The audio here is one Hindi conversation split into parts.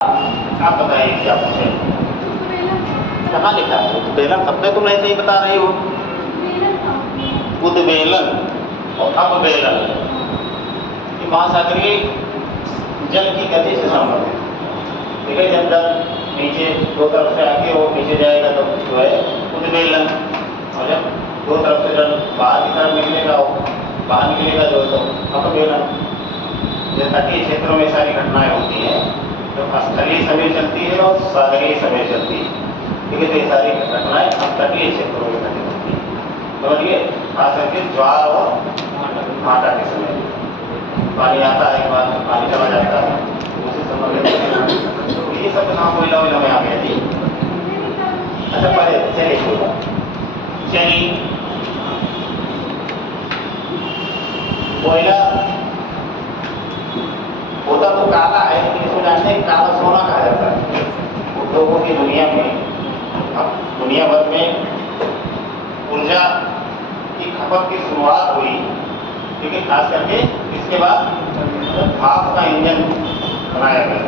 आप बताइए क्या पूछे? कहाँ लिखा है? उद्वेलन शब्द तुम नहीं सही बता रही हो। उद्वेलन और अपवेलन ये महासागरीय जल की गति से संबंधित। ठीक है, जब जल नीचे दो तरफ से आगे और नीचे जाएगा तो जो है उद्वेलन, और जब दो तरफ से जल बाहर की तरफ निकलेगा और बाहर निकलेगा जो है तो अपवेलन। जैसे तटीय क्षेत्रों में सारी घटनाएं होती हैं, तो स्थलीय समय चलती है और सागरीय समय चलती है। ठीक है, तो ये सारी घटनाएं तटीय क्षेत्रों में घटित होती है। समझिए, खास करके ज्वार और भाटा के समय पानी आता है, के बाद पानी चला जाता है, उसी संबंधित ये सब नाम कोयला वोयला में आ गया जी। अच्छा, पहले चलिए कोयला चलिए कोयला होता तो काला है, लेकिन इसको जानते हैं काला सोना कहा जाता है। उद्योगों की दुनिया में, अब दुनिया भर में ऊर्जा की खपत की शुरुआत हुई, ठीक है, खास करके इसके बाद भाप का इंजन बनाया गया।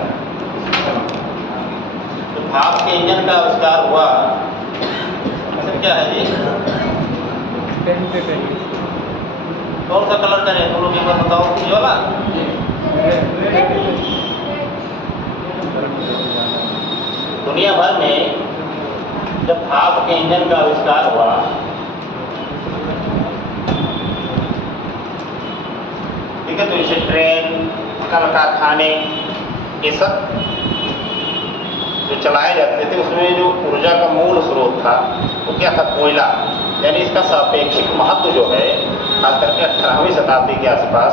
तो भाप के इंजन का आविष्कार हुआ। अच्छा, क्या है जी? कौन सा कलर का है? तुम लोग एक बार बताओ। ये वाला दुनिया भर में जब भाप के इंजन का आविष्कार हुआ, ठीक है, तो इसे ट्रेन, कल कारखाने ये सब जो चलाए जाते थे, उसमें जो ऊर्जा का मूल स्रोत था वो क्या था? कोयला। यानी इसका सापेक्षिक महत्व जो है, खास करके 18वीं शताब्दी के आसपास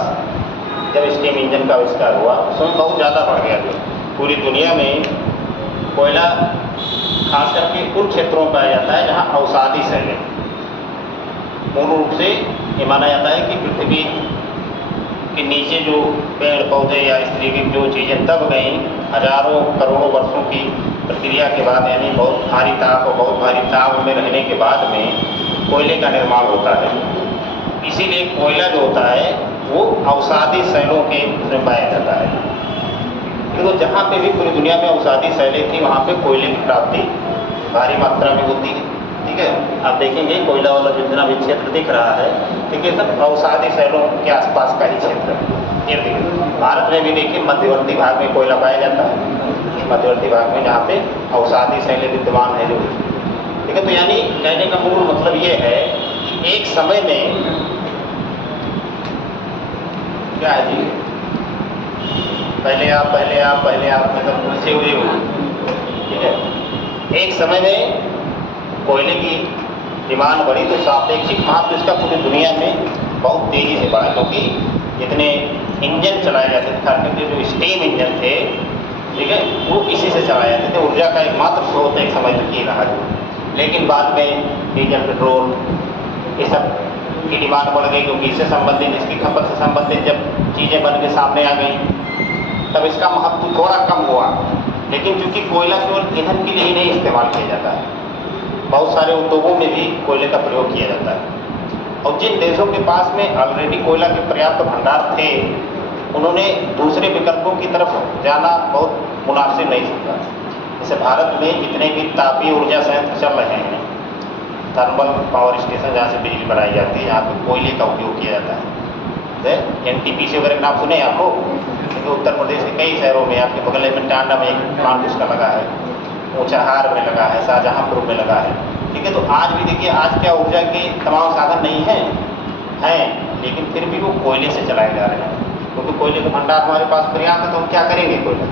जब स्टीम इंजन का आविष्कार हुआ, उसमें बहुत ज़्यादा बढ़ गया। जो पूरी दुनिया में कोयला खास करके उन क्षेत्रों में पाया जाता है जहाँ अवसादी शैलें, मूल रूप से ये माना जाता है कि पृथ्वी के नीचे जो पेड़ पौधे या इस तरीके की जो चीज़ें दब गई हजारों करोड़ों वर्षों की प्रक्रिया के बाद, यानी बहुत भारी ताप और बहुत भारी ताप में रहने के बाद में कोयले का निर्माण होता है। इसीलिए कोयला जो होता है वो अवसादी शैलों के में पाया जाता है। तो जहाँ पे भी पूरी दुनिया में अवसादी शैलें थी, वहाँ पे कोयले की प्राप्ति भारी मात्रा में होती है। ठीक है, आप देखेंगे कोयला वाला जितना भी क्षेत्र दिख रहा है, ठीक है, सब अवसादी शैलों के आसपास का ही क्षेत्र है। ये देखिए, भारत में भी देखिए मध्यवर्ती भाग में कोयला पाया जाता है, मध्यवर्ती भाग में जहाँ पे अवसादी शैलें विद्यमान है जो। ठीक है, तो यानी कहने का मूल मतलब ये है कि एक समय में क्या है जी, पहले आप मतलब पूछे हुए हो। ठीक है, एक समय में कोयले की डिमांड बढ़ी तो सापेक्षिक महत्व इसका पूरी दुनिया में बहुत तेज़ी से बढ़ा, क्योंकि जितने इंजन चलाए जाते थे, खासकर जो स्टीम इंजन थे, ठीक है, वो इसी से चलाए जाते थे। ऊर्जा का एकमात्र स्रोत एक समय तक ये रहा। लेकिन बाद में डीजल, पेट्रोल ये सब की डिमांड बढ़ गई, क्योंकि इससे संबंधित, इसकी खपत से संबंधित जब चीज़ें बन के सामने आ गई, तब इसका महत्व थोड़ा कम हुआ। लेकिन चूँकि कोयला केवल ईंधन के लिए ही नहीं इस्तेमाल किया जाता है, बहुत सारे उद्योगों में भी कोयले का प्रयोग किया जाता है। और जिन देशों के पास में ऑलरेडी कोयला के पर्याप्त भंडार थे, उन्होंने दूसरे विकल्पों की तरफ जाना बहुत मुनासिब नहीं समझा। जैसे भारत में जितने भी तापीय ऊर्जा संयंत्र चल रहे हैं, थर्मल पावर स्टेशन जहाँ से बिजली बनाई जाती है, जहाँ पर कोयले का उपयोग किया जाता है, जैसे NTPC वगैरह नाम सुने आपको? क्योंकि उत्तर प्रदेश के कई शहरों में, आपके बगल में टांडा में एक प्लांट उसका लगा है, ऊंचाहार में लगा है, शाहजहाँपुर में लगा है। ठीक है, तो आज भी देखिए, आज क्या ऊर्जा के तमाम साधन नहीं हैं, लेकिन फिर भी वो कोयले से चलाए जा रहे हैं, क्योंकि कोयले का भंडार हमारे पास पर्याप्त है, तो हम क्या करेंगे कोयला।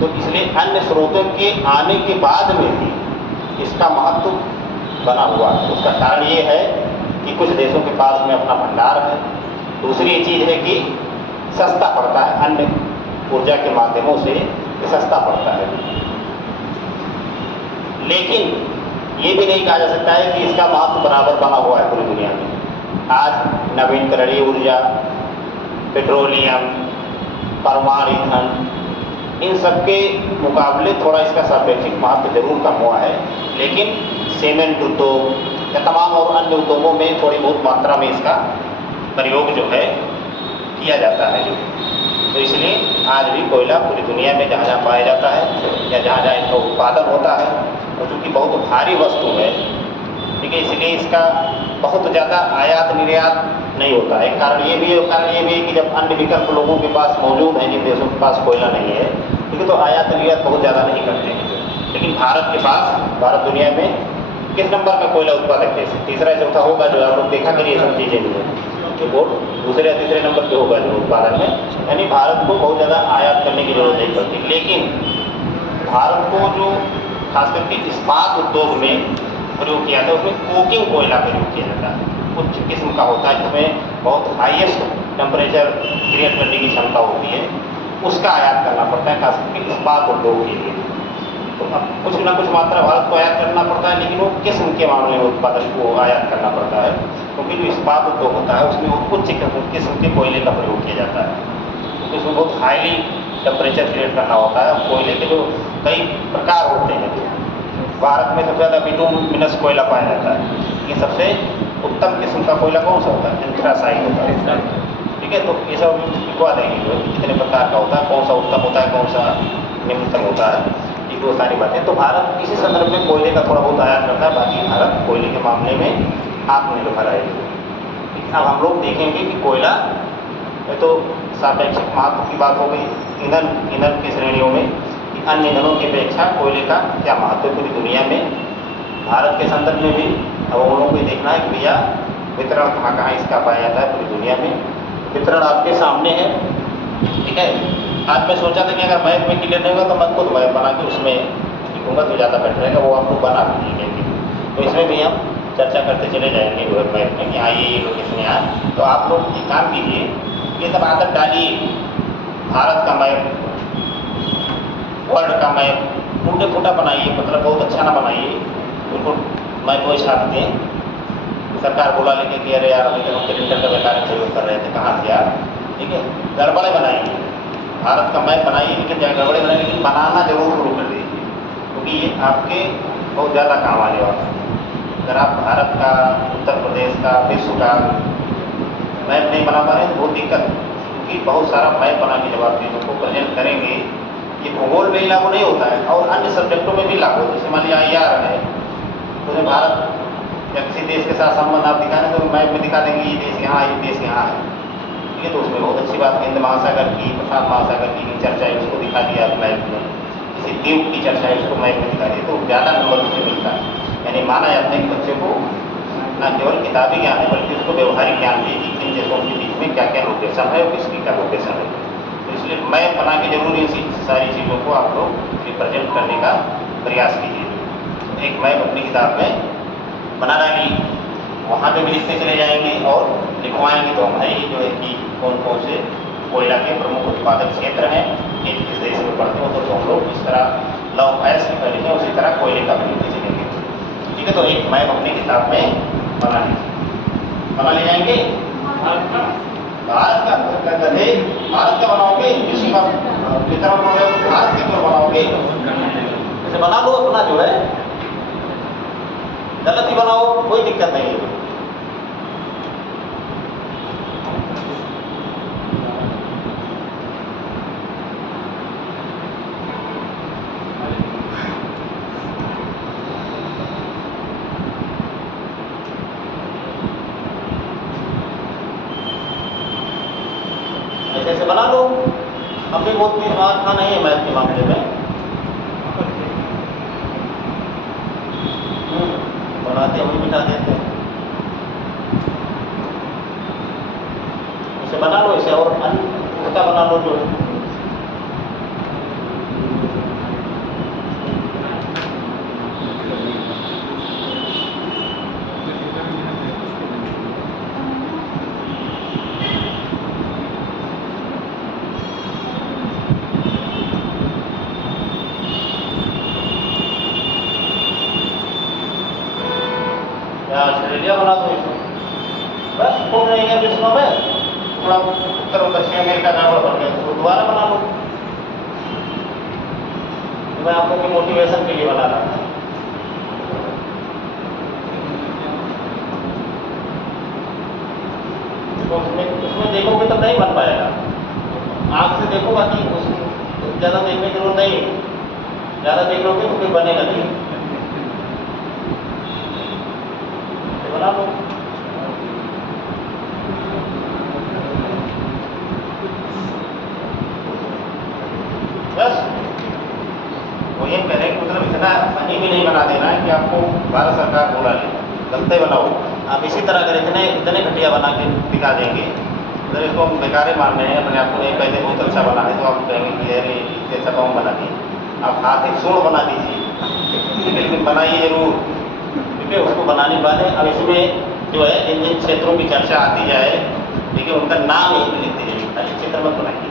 तो इसलिए अन्य स्रोतों के आने के बाद में भी इसका महत्व बना हुआ है। उसका कारण ये है कि कुछ देशों के पास में अपना भंडार है, दूसरी चीज़ है कि सस्ता पड़ता है, अन्य ऊर्जा के माध्यमों से सस्ता पड़ता है। लेकिन ये भी नहीं कहा जा सकता है कि इसका महत्व बराबर बना हुआ है पूरी दुनिया में। आज नवीकरणीय ऊर्जा, पेट्रोलियम, परमाणु ईंधन, इन सब के मुकाबले थोड़ा इसका सापेक्षिक महत्व जरूर कम हुआ है। लेकिन सीमेंट उद्योग या तमाम और अन्य उद्योगों में थोड़ी बहुत मात्रा में इसका प्रयोग जो है किया जाता है। तो इसलिए आज भी कोयला पूरी दुनिया में जहाँ जहाँ पाया जाता है या जहाँ जहाँ इसका उत्पादन होता है, और चूँकि बहुत भारी वस्तु है, ठीक है, इसलिए इसका बहुत ज़्यादा आयात निर्यात नहीं होता है। कारण ये भी है कि जब अन्य विकल्प लोगों के पास मौजूद हैं, जिन देशों के पास कोयला नहीं है, ठीक है, तो आयात निर्यात बहुत ज़्यादा नहीं करते हैं। लेकिन भारत दुनिया में किस नंबर का कोयला उत्पादक देश है? तीसरा या चौथा होगा, जो आप लोग देखा करिए, सब चीज़ें नहीं है, रिपोर्ट दूसरे या तीसरे नंबर पे होगा जो उत्पादन में। यानी भारत को बहुत ज़्यादा आयात करने की जरूरत नहीं पड़ती। लेकिन भारत को जो खास करके इस्पात उद्योग में प्रयोग किया था, उसमें कोकिंग कोयला प्रयोग किया जाता है। उच्च किस्म का होता है, जिसमें बहुत हाईएस्ट टेम्परेचर क्रिएट करने की क्षमता होती है, उसका आयात करना पड़ता है, खास करके इस्पात उद्योग के लिए। तो अब कुछ ना कुछ मात्रा भारत को आयात करना पड़ता है, लेकिन वो किस्म के मामले में उत्पादन को आयात करना पड़ता है, क्योंकि जो इस्पात उद्योग होता है उसमें उच्च किस्म के कोयले का प्रयोग किया जाता है, क्योंकि उसमें बहुत हाईली टेम्परेचर क्रिएट करना होता है। कोयले के जो कई प्रकार होते हैं, भारत में सबसे ज़्यादा बिटुमिनस कोयला पाया जाता है। ये सबसे उत्तम किस्म का कोयला कौन सा होता है? एंथ्रासाइट होता है, ठीक है। तो ये सब लिखवा देंगे जो कितने प्रकार का होता है, कौन सा उत्तम होता है, कौन सा निम्नतम होता है, ये वो सारी बातें। तो भारत इसी संदर्भ में कोयले का थोड़ा बहुत आयात करता है, बाकी भारत कोयले के मामले में आत्मनिर्भर है। अब हम लोग देखेंगे कि कोयला तो सापेक्षिक महत्व की बात हो गई ईंधन की श्रेणियों में, कि अन्य ईंधनों की अपेक्षा कोयले का क्या महत्व है पूरी दुनिया में, भारत के संदर्भ में भी। अब हम लोगों को देखना है कि भैया वितरण कहाँ कहाँ इसका पाया जाता है पूरी दुनिया में। वितरण आपके सामने है, ठीक है। आज मैं सोचा था कि अगर मैथ में क्लियर नहीं होगा तो मैं खुद मैथ बना के उसमें लिखूँगा तो ज़्यादा बेटर रहेगा, वो आप लोग बना लीजिए। तो इसमें भी हम चर्चा करते चले जाएंगे जो है मैथ में कि हाँ ये लोकेशन यहाँ। तो आप लोग एक काम कीजिए, ये सब आदत डालिए, भारत का मैप, वर्ल्ड का मैप टूटे फूटा बनाइए, मतलब बहुत अच्छा ना बनाइए, बिल्कुल मैप को छाप दें। सरकार बुला लेके कि अरे यार अभी तक हम प्रिंटर का बेकार प्रयोग कर रहे थे, कहाँ से यार, ठीक है। गड़बड़े बनाइए, भारत का मैप बनाइए, लेकिन गड़बड़े बनाइए, लेकिन बनाना जरूर शुरू कर दीजिए, क्योंकि ये आपके बहुत ज़्यादा काम आने वाला है। अगर आप भारत का, उत्तर प्रदेश का, विश्व का मैप नहीं बना पा रहे तो बहुत दिक्कत है, क्योंकि बहुत सारा मैप बना के जब आप चीज़ों को प्रेजेंट करेंगे, ये भूगोल में ही लागू नहीं होता है और अन्य सब्जेक्टों में भी लागू होता है। जैसे मान लिया IR है, तो भारत या किसी देश के साथ संबंध आप दिखाएं तो मैप में दिखा देंगे ये देश यहाँ, ये देश यहाँ है, ठीक है। तो उसमें बहुत अच्छी बात, हिंद महासागर की, प्रशांत महासागर की चर्चा है, उसको दिखा दिया मैप में। किसी द्वीप की चर्चा है, उसको मैप में दिखा दिया, तो ज़्यादा नंबर उसमें मिलता है। यानी माना जाता है कि बच्चे को न केवल किताबी ज्ञान है, बल्कि उसको व्यवहारिक ज्ञान भी, कि किन देशों के बीच में क्या क्या लोकेशन है और किसकी क्या लोकेशन है। तो इसलिए मैप बना के जरूर इन सारी चीज़ों को आप लोग रिप्रेजेंट करने का प्रयास कीजिए। एक मैप अपनी किताब में बना डालिए, वहाँ पे भी लिखते चले जाएंगे और लिखवाएंगे तो हमारी जो है कि कौन कौन से कोयला के प्रमुख उत्पादक क्षेत्र हैं, किस किस देश में पड़ते हैं, तो हम लोग इस तरह लव ऐस लिखें, उसी तरह कोयले का भी लिखते चलेंगे, ठीक है। तो एक मैप अपनी किताब में बना ले जाएंगे। भारत का गधे, भारत का बनाओगे, विश्व का वितरण बनाओगे तो भारत के तो बनाओगे, जैसे बना लो अपना जो है, गलत ही बनाओ, कोई दिक्कत नहीं है। ऐसे बना लो, हम भी बहुत दिमाग का नहीं है मैथ के मामले में, बनाते हम मिटा देते हैं। इसे बना लो, इसे और उसका बना लो जो ऑस्ट्रेलिया बना दो इसे, बस खूब रहेंगे विश्व में, थोड़ा उत्तर और दक्षिण अमेरिका गड़बड़ पड़ गया तो दोबारा बना लो। मैं आप लोग की मोटिवेशन के लिए बना रहा था। तो उसमें देखोगे तो नहीं बन पाएगा, आँख से देखो, बाकी उसको ज़्यादा देखने की जरूरत नहीं है। ज़्यादा देख लोगे तो फिर बनेगा नहीं, तो बना लो। बस वो ये कह रहे हैं कि मतलब इतना फनी भी नहीं बना देना है कि आपको भारत सरकार बोला ले, गलते बनाओ। आप इसी तरह अगर इतने इतने घटिया बना के दिखा देंगे, अगर इसको हम बेकारे मान रहे हैं अपने आप को, नहीं पहले बहुत अच्छा बना है, तो आप कहेंगे कि अरे इससे अच्छा कौन बना दिए। आप हाथ एक सोड़ बना दीजिए, लेकिन बनाइए जरूर, ठीक है। उसको बनाने वाले अब इसमें जो है जिन जिन क्षेत्रों की चर्चा आती जाए, ठीक है, उनका नाम यहीं पर लिख दीजिए, खाली क्षेत्र मत बनाइए,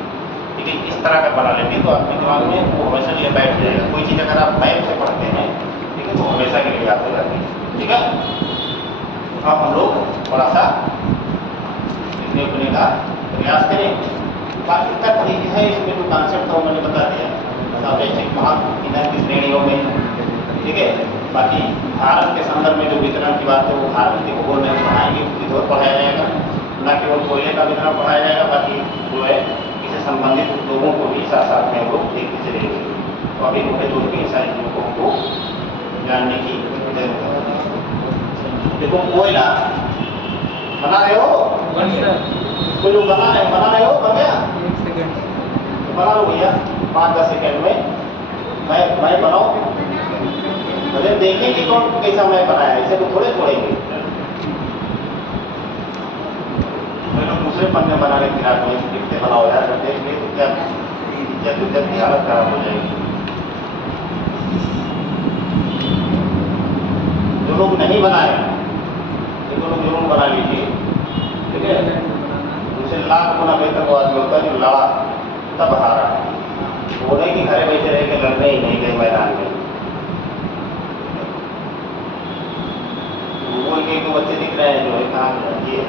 ठीक है। इस तरह का बना लेंगे तो आपके दिमाग में वो हमेशा लिए बैठ जाएगा। कोई चीज़ अगर आप मैप से पढ़ते हैं, ठीक है, तो हमेशा के लिए याद हो जाती है, ठीक है। अब हम लोग थोड़ा सा लिखने उखने का प्रयास करें। बाकी तक है इसमें जो कॉन्सेप्ट था वो मैंने बता दिया, सापेक्षिक महत्व ईंधन की श्रेणियों में, ठीक है। बाकी भारत के संदर्भ में जो वितरण की बात है वो भारत के भूगोल में पढ़ाएंगे, किधर पढ़ाया जाएगा, न केवल कोयले का वितरण पढ़ाया जाएगा, बाकी जो है इससे संबंधित लोगों को भी साथ साथ में वो देखते चलेंगे। तो अभी मुख्य तौर पर इन सारी चीज़ों को हमको जानने की जरूरत है। देखो कोयला बना रहे हो, कोई लोग बना रहे हो, बन गया, 1 सेकंड बना लो भैया 5-10 सेकंड में। मैं बनाओ, अरे देखें कि कौन कैसा मैं बनाया, इसे तो थोड़े छोड़ेंगे। मैं लोग दूसरे पन्ने बनाने की रात में कितने बनाओ यार, जब देख ले तो क्या इज्जत की हालत खराब हो जाएगी। जो लोग नहीं बनाए तो लोग जरूर बना लीजिए, ठीक है। उसे लाख गुना बेहतर वो आदमी होता है जो लड़ा तब हारा, वो नहीं कि घरे बैठे रह के लड़ने ही नहीं गए मैदान में। भूगोल के जो बच्चे दिख रहे हैं जो है कहाँ ये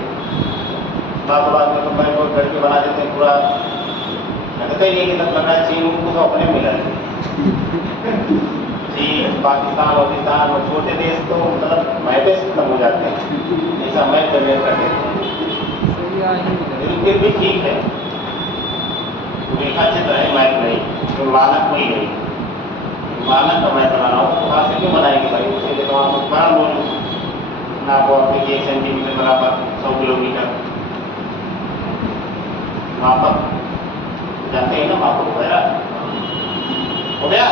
बाद में तो मैं वो करके बना देते हैं पूरा, लगता ही नहीं कि तब लग रहा है चीन उनको तो अपने मिला है। चीन, पाकिस्तान, पाकिस्तान और छोटे देश तो मतलब मैपे से खत्म हो जाते हैं, ऐसा मैप जनरेट करते हैं। लेकिन फिर भी ठीक है, रेखा चित्र है, मैप नहीं, तो मानक कोई नहीं। मानक का मैप बनाना हो तो वहाँ से क्यों बनाएंगे भाई, उसके तो आपको बना लो ना, वो आपके 1 सेंटीमीटर बराबर 100 किलोमीटर मापक जानते हैं ना, मापक वगैरह हो गया।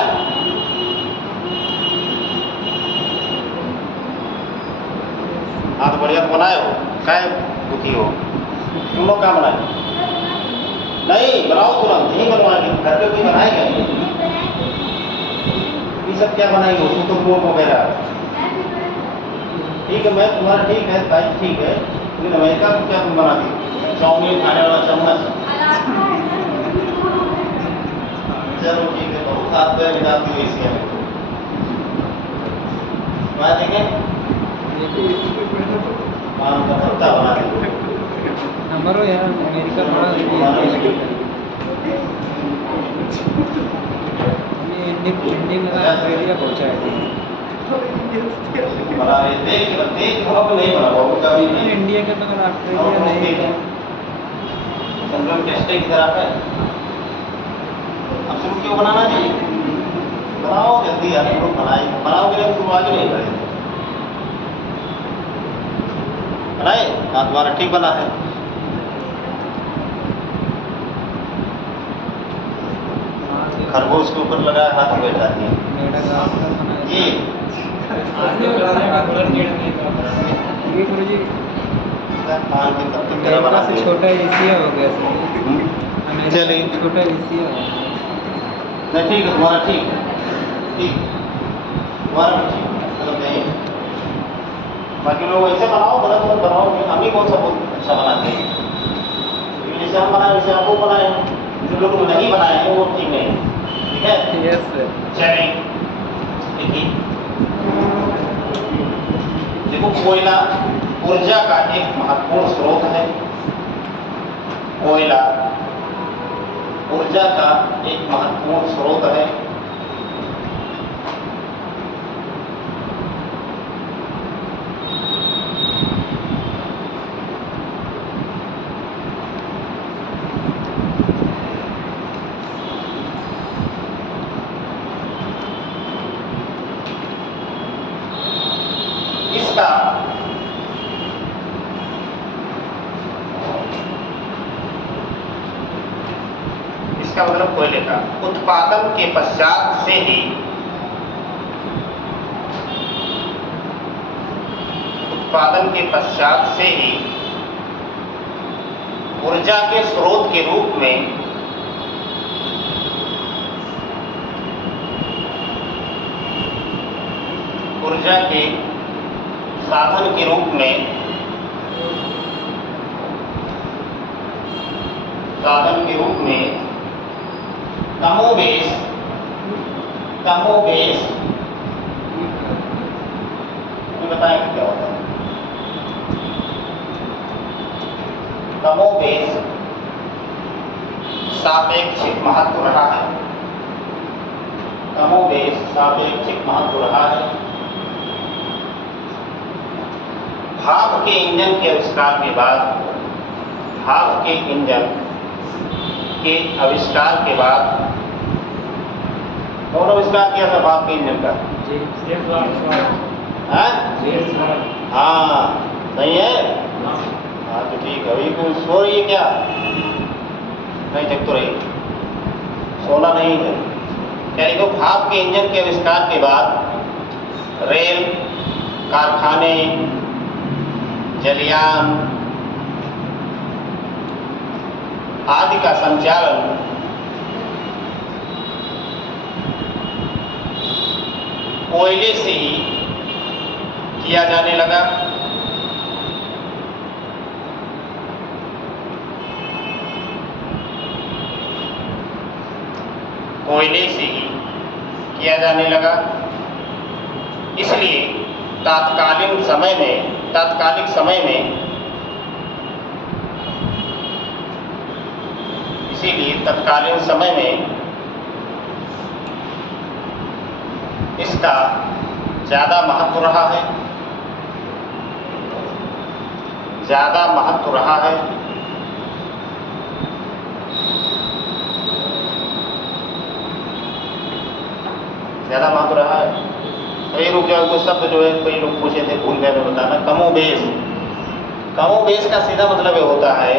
हाँ तो बढ़िया तो बनाए हो, क्या दुखी हो तुम लोग, क्या बनाए? नहीं बनाओ तुरंत, यही बनवाएंगे, घर पे कोई बनाएगा नहीं। ये सब क्या बनाएंगे, उसको तो बोल वगैरह, ठीक है। मैं तुम्हारा ठीक है ताई, ठीक है, लेकिन अमेरिका को क्या तुम बना दी चाउमीन खाने वाला चम्मच? चलो ठीक है, बहुत हाथ पैर मिलाती हो इसके में मैं देखें आम का पत्ता बना दे हमारो यार अमेरिका बड़ा इंडिया में ऑस्ट्रेलिया पहुंचा है बना देख हम नहीं बना वो कभी नहीं। इंडिया के बगैर ऑस्ट्रेलिया नहीं है, हम लोग टेस्टिंग की तरह है। अब शुरू क्यों बनाना चाहिए, बनाओ जल्दी यार, लोग बनाओगे तो शुरू आगे नहीं बढ़ेगा। बनाए हाँ, तुम्हारा ठीक बना है। खरगोश के ऊपर लगा हाथ बैठ जाती है ये गुरुजी पान के पत्ते की तरह बनाते हैं। छोटा एशिया हो गया सर, चलिए छोटा एशिया हो गया। नहीं ठीक है, तुम्हारा ठीक ठीक, तुम्हारा भी ठीक, मतलब नहीं। बाकी लोग ऐसे बनाओ, गलत मत बनाओ, हम ही कौन सा बहुत अच्छा बनाते हैं, जैसे हम बनाए वैसे आप वो बनाए, जो लोग नहीं बनाए हैं वो ठीक नहीं, ठीक है। Yes sir. चलिए देखिए, देखो कोयला ऊर्जा का एक महत्वपूर्ण स्रोत है। कोयला ऊर्जा का एक महत्वपूर्ण स्रोत है। इसका मतलब कोयले का उत्पादन के पश्चात से ही ऊर्जा के स्रोत के रूप में ऊर्जा के साधन के रूप में कमोबेश बताएं क्या होता है। कमोबेश सापेक्षिक महत्व रहा है। भाप के इंजन के आविष्कार के बाद कौन आविष्कार किया था भाप के इंजन का? हाँ सही है। हाँ तो ठीक है। अभी कुछ सो रही है क्या? नहीं, जग तो रही, सोना नहीं है। क्या देखो, भाप के इंजन के आविष्कार के बाद रेल, कारखाने, जलयान आदि का संचालन कोयले से ही किया जाने लगा। इसलिए तात्कालिक समय में इसका ज़्यादा महत्व रहा है। तो ये रुक जाओ, कुछ शब्द जो है कई लोग पूछे थे, भूल गए मैं बताना। कमोबेश का सीधा मतलब ये होता है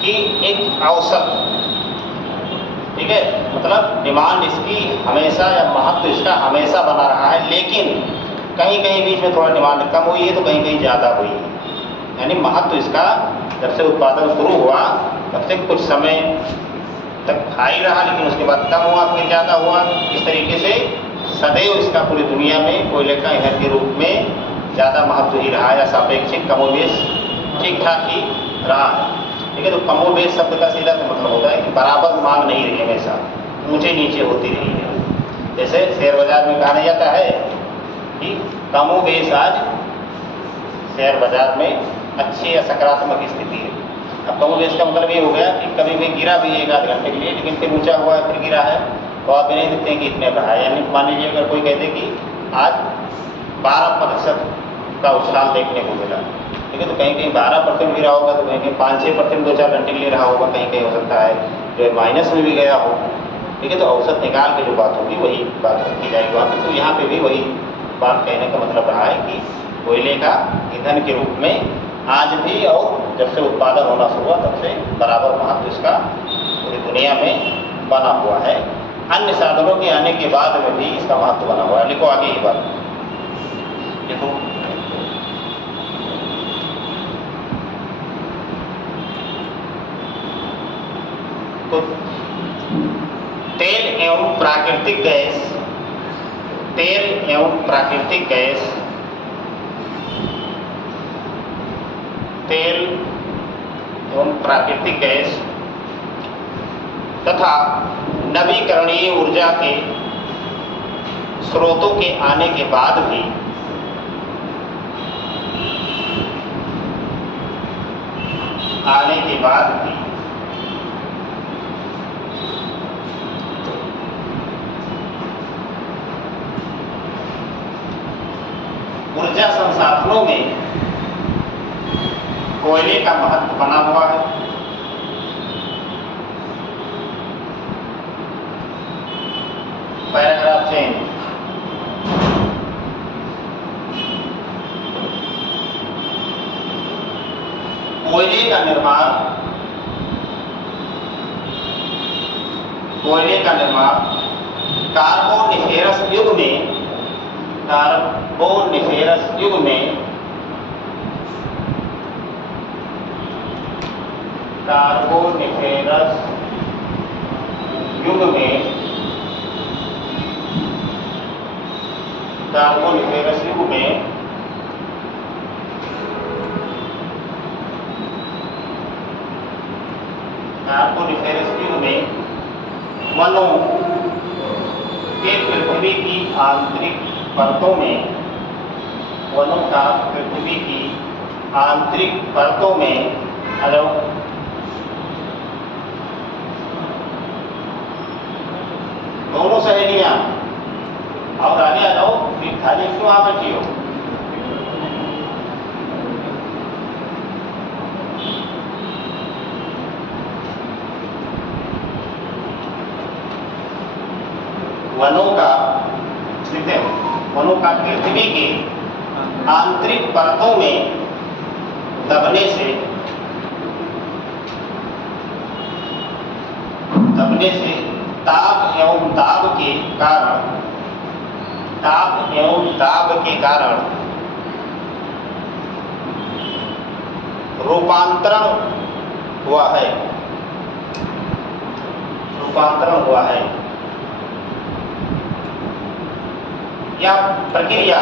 कि एक औसत, ठीक है, मतलब डिमांड इसकी हमेशा या महत्व इसका हमेशा बना रहा है, लेकिन कहीं कहीं बीच में थोड़ा डिमांड कम हुई है तो कहीं कहीं ज़्यादा हुई है। यानी महत्व इसका जब से उत्पादन शुरू हुआ तब से कुछ समय तक हाई रहा, लेकिन उसके बाद कम हुआ, फिर ज़्यादा हुआ। इस तरीके से सदैव इसका पूरी दुनिया में कोयले का ईंधन के रूप में ज़्यादा महत्व ही रहा या सापेक्षिक कमोबेश ठीक ठाक ही रहा है। ठीक है, तो कमोबेश शब्द का सीधा मतलब होता है कि बराबर मांग नहीं रही, हमेशा ऊंचे नीचे होती रही है। जैसे शेयर बाजार में कहा नहीं जाता है कि कमोबेश आज शेयर बाजार में अच्छी या सकारात्मक स्थिति है। अब कमोबेश का मतलब ये हो गया कि कभी भी गिरा भी 1 आध घंटे के लिए, लेकिन फिर ऊंचा हुआ है, फिर गिरा है, तो आप नहीं देखते हैं कि इतने बढ़ा है। यानी मान लीजिए अगर कोई कहते कि आज 12% का उछाल देखने को मिला, ठीक है, तो कहीं कहीं 12% गिरा होगा, तो कहीं कहीं 5-6% 2-4 घंटे के लिए रहा होगा, कहीं कहीं हो सकता है जो माइनस में भी गया हो। ठीक है, तो औसत निकाल के जो बात होगी वही बात की जाएगी वहाँ पर। तो यहाँ पे भी वही बात कहने का मतलब रहा है कि कोयले का ईंधन के रूप में आज भी और जब से उत्पादन होना शुरू हुआ तब से बराबर महत्व इसका पूरी दुनिया में बना हुआ है। अन्य साधनों के आने के बाद में भी इसका महत्व बना हुआ है। लिखो आगे ये बात, लिखो। तो तेल एवं प्राकृतिक गैस तथा नवीकरणीय ऊर्जा के स्रोतों के आने के बाद भी ऊर्जा संसाधनों में कोयले का महत्व बना हुआ है। Paragraph change. कोयले का निर्माण कार्बोनिफेरस युग में कार्बोनिफेरस युग में वनों के पृथ्वी की आंतरिक परतों में हेलो दोनों सहेलियां और आगे आ जाओ, फिर खाली क्यों आ बैठी हो? वनों का पृथ्वी के आंतरिक परतों में दबने से ताप एवं दाब के कारण रूपांतरण हुआ है। यह प्रक्रिया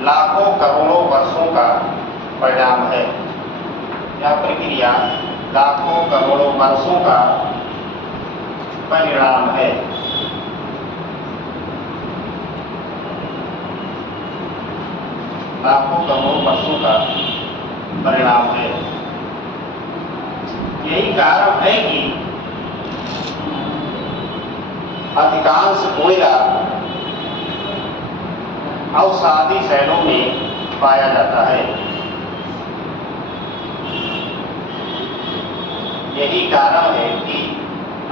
लाखों करोड़ों वर्षों का परिणाम है। लाखों करोड़ों वर्षों का परिणाम है। यही कारण है कि अधिकांश कोयला अवसादी शैलों में पाया जाता है। यही कारण है कि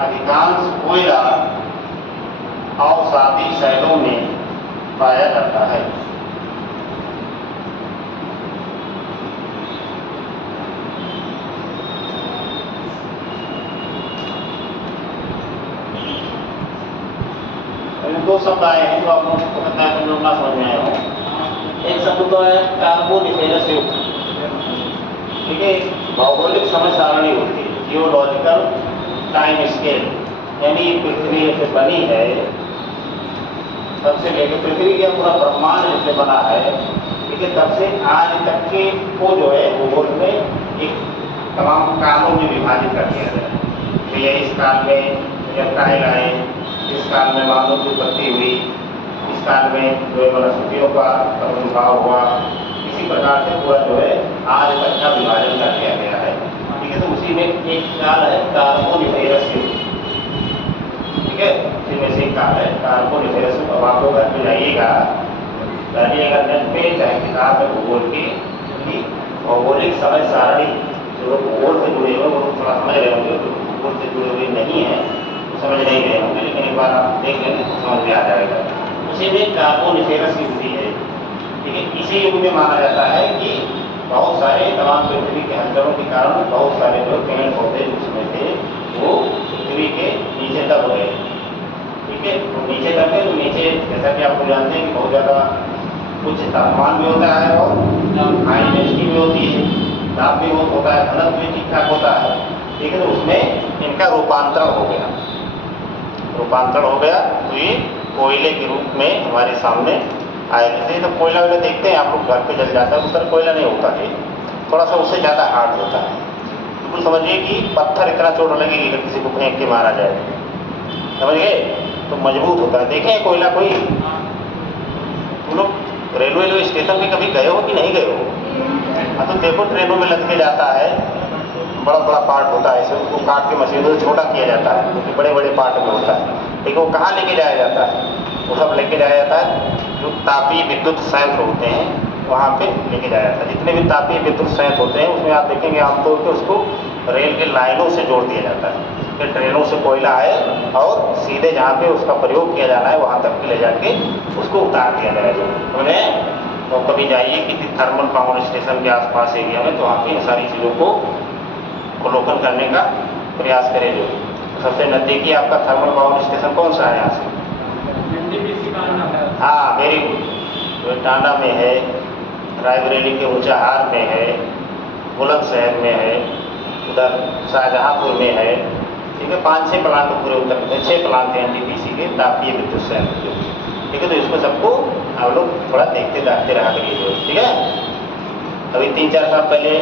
अधिकांश कोयला अवसादी शैलों में पाया जाता है। दो शब्द आए हैं जो आप लोग को पता है, तुम लोग ना समझ में आए हो। एक शब्द तो है कार्बोनिफेरस युग, ठीक है, भौगोलिक समय सारणी होती है, जियोलॉजिकल टाइम स्केल, यानी पृथ्वी जैसे बनी है तब से लेकर पृथ्वी का पूरा ब्रह्मांड जैसे बना है, ठीक है, तब से आज तक के को जो है भूगोल में एक तमाम कालों में विभाजित कर दिया गया है। तो ये इस काल में रेप्टाइल आए, इस काल में मानव की उत्पत्ति हुई, इस काल में जो है वनस्पतियों का प्रादुर्भाव हुआ। इसी प्रकार से पूरा जो है आज तक का विभाजन कर दिया गया है, ठीक है। तो उसी में एक काल है कार्बोनिफेरस युग, ठीक है, इसी में से एक काल है कार्बोनिफेरस युग। अब आप लोग घर पे जाइएगा नेट पे, चाहे किताब में भूगोल की भौगोलिक समय सारणी, जो लोग भूगोल से जुड़े हुए वो थोड़ा समझ रहे होंगे, जो भूगोल से जुड़े हुए नहीं है समझ नहीं गए होंगे, लेकिन एक बार आप देख लेंगे तो समझ में आ जाएगा। उसी में कार्बोनिफेरस युग भी है, ठीक है। इसी युग में माना जाता है कि बहुत सारे तमाम पृथ्वी के हलचलों के कारण बहुत सारे जो पेड़ पौधे उसमें थे वो पृथ्वी के नीचे दब गए, ठीक है। तो नीचे दब गए, तो नीचे जैसा कि आप लोग जानते हैं कि बहुत ज़्यादा उच्च तापमान भी होता है और हाई डेंसिटी भी होती है, दाब भी बहुत होता है, घनत्व भी ठीक ठाक होता है, ठीक है। तो उसमें इनका रूपांतरण हो गया, तो ये कोयले के रूप में हमारे सामने आए। जैसे तो कोयला वगैरह देखते हैं आप लोग, घर पे जल जाता है, उस तरह कोयला नहीं होता है, थोड़ा सा उससे ज़्यादा हार्ड होता है। बिल्कुल समझिए कि पत्थर इतना चोट लगेगी अगर किसी को फेंक के मारा जाए, समझ गए, तो मजबूत होता है। देखें कोयला कोई, तुम लोग रेलवे स्टेशन पे कभी गए हो कि नहीं गए हो? हाँ, तो देखो ट्रेनों में लद के जाता है, बड़ा बड़ा पार्ट होता है, इसे उसको काट के मशीनों से छोटा किया जाता है, क्योंकि बड़े बड़े पार्ट में होता है, लेकिन वो कहाँ लेके जाया जाता है? वो सब लेके जाया जाता है जो तापीय विद्युत संयंत्र होते हैं वहाँ पे लेके जाया जाता है। जितने भी तापीय विद्युत संयंत्र होते हैं उसमें आप देखेंगे आमतौर पर उसको रेल के लाइनों से जोड़ दिया जाता है कि ट्रेनों से कोयला आए और सीधे जहाँ पे उसका प्रयोग किया जाना है वहाँ तक के ले जाके उसको उतार दिया जाएगा। उन्हें तो कभी जाइए किसी थर्मल पावर स्टेशन के आसपास एरिया में, तो वहाँ पे इन सारी चीज़ों को अवलोकन करने का प्रयास करें। जो सबसे नज़दीकी आपका थर्मल पावर स्टेशन कौन सा है यहाँ से? हाँ, वेरी गुड। टांडा में है, रायबरेली के ऊंचाहार में है, बुलंदशहर में है, उधर शाहजहाँपुर में है। ठीक है, 5-6 प्लांट पूरे उत्तर प्रदेश, 6 प्लांट हैं एनटीपीसी के तापीय विद्युत संयंत्र के। ठीक है, तो इसको सबको आप लोग थोड़ा देखते रहा करिए। ठीक है, अभी 3-4 साल पहले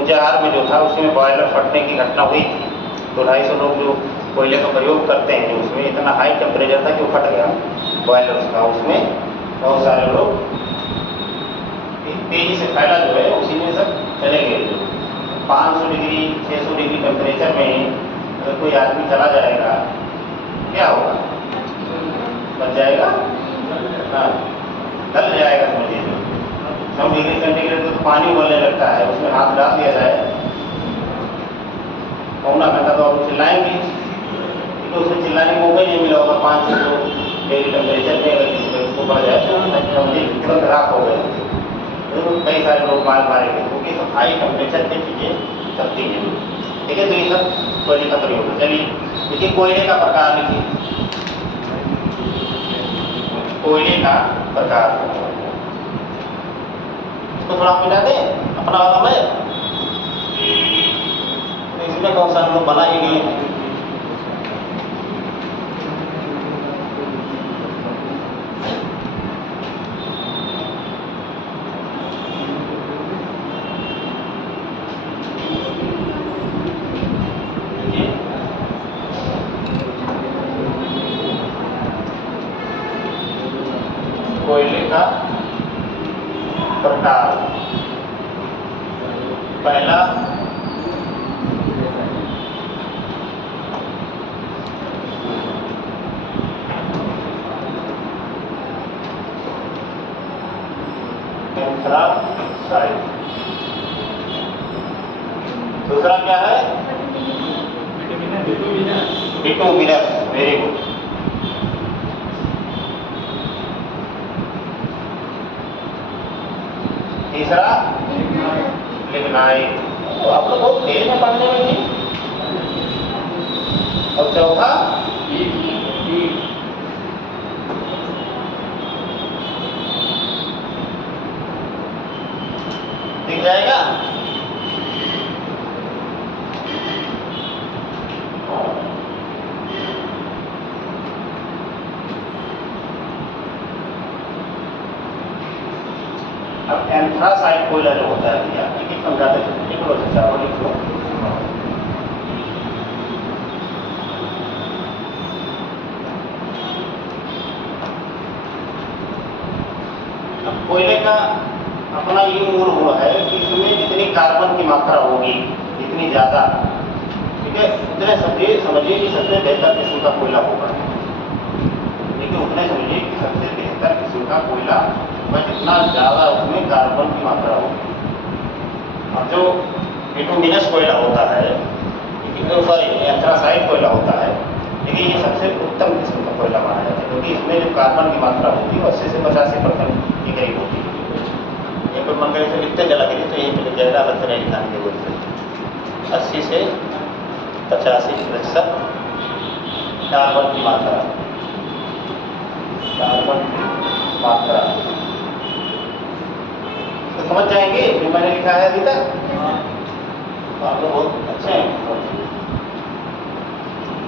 ऊंचाहार में जो था उसमें बॉयलर फटने की घटना हुई थी। तो 250 लोग जो कोयले का प्रयोग करते हैं, उसमें इतना हाई टेम्परेचर था कि वो फट गया बॉयलर उसका। उसमें बहुत सारे लोग तेजी से फैला जो है उसी में सब चले गए। 500 डिग्री 600 डिग्री टेम्परेचर में अगर कोई आदमी चला जाएगा, क्या होगा? बच जाएगा? हाँ, गल जाएगा। समझिए 100 डिग्री सेंटीग्रेड तो पानी उबलने लगता है, उसमें हाथ डाल दिया जाए, पौना घंटा तो आप चिल्लाएंगे, क्योंकि उसमें चिल्लाने को मौका नहीं मिला होगा। 500 डिग्री टेम्परेचर में अगर किसी को उसको बढ़ जाए तो समझिए तुरंत राख हो गए। तो कई सारे लोग मारे गए, क्योंकि सब हाई टेम्परेचर पे चीज़ें चलती हैं। ठीक है, तो ये सब कोयले का प्रयोग है। चलिए देखिए, कोयले का प्रकार लिखिए। कोयले का प्रकार इसको थोड़ा मिटा दें अपना वाला में, तो इसमें कौन सा हम लोग बना ही नहीं है। कोयले का प्रकार, पहला एंथ्रासाइट, दूसरा क्या है? बिटुमिनस। Very good. तीसरा लिग्नाइट। तो आप लोग बहुत तेज में पढ़ने में थी। और चौथा दिख जाएगा? अब एंथ्रासाइट कोयला जो होता है भैया, एक समझाते हैं। लिख लो चाचा, वो लिख लो। अब कोयले का अपना ये मूल गुण है कि इसमें जितनी कार्बन की मात्रा होगी, जितनी ज़्यादा, ठीक है, उतने समझिए कि सबसे बेहतर किस्म का कोयला होगा। लेकिन उतने समझिए कि सबसे बेहतर किस्म का कोयला वह जितना ज़्यादा उसमें कार्बन की मात्रा होगी। अब जो बिटुमिनस कोयला होता है, सॉरी एंथ्रासाइट कोयला होता है, लेकिन ये सबसे उत्तम किस्म का कोयला माना जाता है, क्योंकि इसमें जो कार्बन की मात्रा होती है 80 से 85% के करीब होती है। ये कोई मन करे से लिखते चला गया तो यही मिल जाएगा, अलग से नहीं लिखाने की जरूरत है। 80 से 85% कार्बन की मात्रा, कार्बन की मात्रा तो समझ जाएंगे जो मैंने लिखा है अभी तक। तो आप लोग बहुत अच्छे हैं।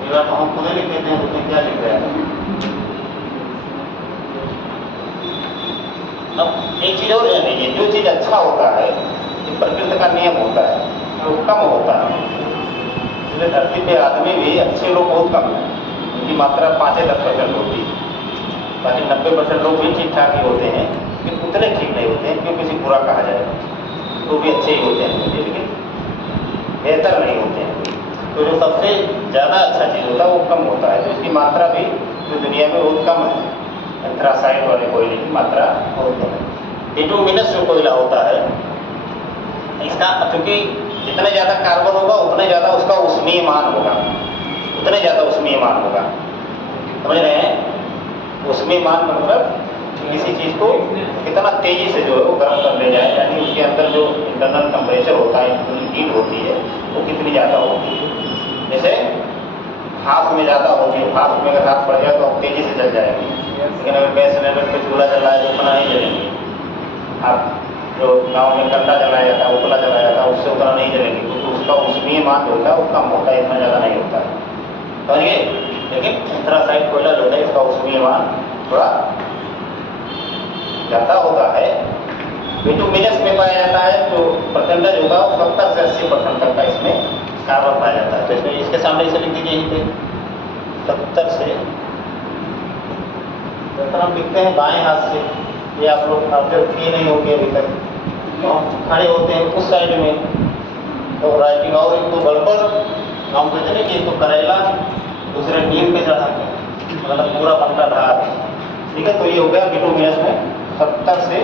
ये बात तो हम खुद ही लिख देते हैं, उसमें क्या लिख रहे हैं। अब एक चीज़ और जान लीजिए, जो चीज़ अच्छा होता है, ये प्रकृति का नियम होता है, वो कम होता है। इसलिए धरती पे आदमी भी अच्छे लोग बहुत कम हैं, उनकी मात्रा 5-10% होती है। बाकी 90% लोग भी ठीक ठाक ही होते हैं, लेकिन उतने ठीक नहीं होते हैं क्योंकि किसी बुरा कहा जाएगा। तो भी अच्छे ही होते हैं, लेकिन बेहतर नहीं होते हैं। तो जो सबसे ज़्यादा अच्छा चीज़ होता है वो कम होता है, तो इसकी मात्रा भी जो दुनिया में बहुत कम है। एंथ्रासाइट वाले कोयले की मात्रा बहुत कम है। बिटुमिनस जो कोयला होता है, इसका चूँकि जितने ज़्यादा कार्बन होगा उतने ज़्यादा उसका ऊष्मीय मान होगा, उतने ज़्यादा ऊष्मीय मान होगा। समझ रहे हैं? ऊष्मीय मान मतलब किसी चीज़ को कितना तेज़ी से जो है वो गर्म कर ले जाए, यानी उसके अंदर जो इंटरनल टेम्परेचर होता है, हीट होती है, वो कितनी ज़्यादा होती है। जैसे हाथ में ज़्यादा होगी, हाथ में अगर हाथ पड़ जाए तो तेज़ी से जल जाएगी, लेकिन अगर गैस सिलेंडर पे चूल्हा जल रहा है तो उतना नहीं जलेंगी। आप जो गाँव में कंडा जलाया जाता है, उपला जलाया जाता है, उससे उतना नहीं जलेंगी, क्योंकि उसका ऊष्मीय मान जो होता है वो कम होता है, इतना ज़्यादा नहीं होता है, समझिए। लेकिन एंथ्रासाइट कोयला जो है इसका ऊष्मीय मान थोड़ा ज़्यादा होता है। बिटुमिनस में पाया जाता है, तो परसेंटेज होगा 70 से 80% तक का इसमें कार्बन पाया जाता है। तो इसमें इसके सामने इसे लिख दीजिए, यहीं पे 70 से, तो हम लिखते हैं बाएं हाथ से, ये आप लोग आप जब किए नहीं होंगे अभी तक, तो हम खड़े होते हैं उस साइड में, तो राइटिंग, और एक तो गड़बड़ हम कहते हैं कि एक तो करेला, दूसरे नीम पे चढ़ा के, मतलब पूरा बनता रहा, ठीक है। तो ये हो गया बिटुमिनस में 70 से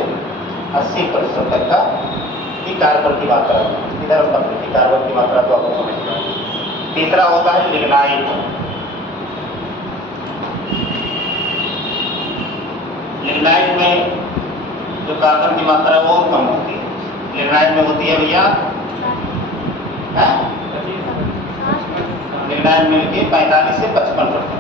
80% तक का की कार्बन की मात्रा। इधर की कार्बन की मात्रा तो आपको समझ में आएगी। तीसरा होता है लिग्नाइट। लिग्नाइट में जो कार्बन की मात्रा है वो और कम होती है। लिग्नाइट में होती है भैया, लिग्नाइट में होती है 45 से 55%।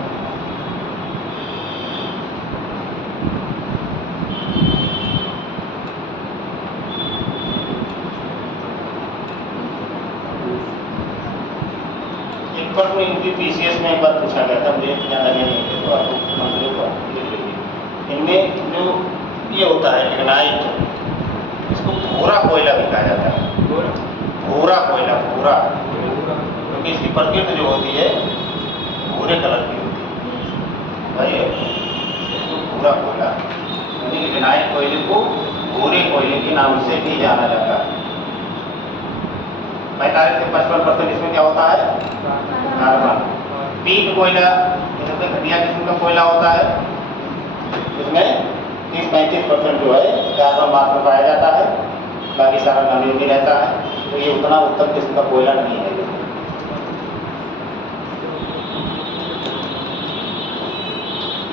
PCS में एक बार पूछा गया था, मुझे ध्यान लगे नहीं थे, तो आपको मंत्रियों को लिख लीजिए। इनमें जो ये होता है लिग्नाइट, इसको भूरा कोयला भी कहा जाता है। भूरा कोयला, भूरा, क्योंकि इसकी प्रकृति जो होती है भूरे कलर की होती है, भाई इसको भूरा कोयला, यानी लिग्नाइट कोयले को भूरे कोयले के नाम से भी जाना जाता है। 45 से 55% इसमें क्या होता है, कार्बन। पीट कोयला, इसमें घटिया किस्म का कोयला होता है, इसमें 30-35% जो है कार्बन मात्र पाया जाता है, बाकी सारा नमी भी रहता है। तो ये उतना उत्तम किस्म का कोयला नहीं है,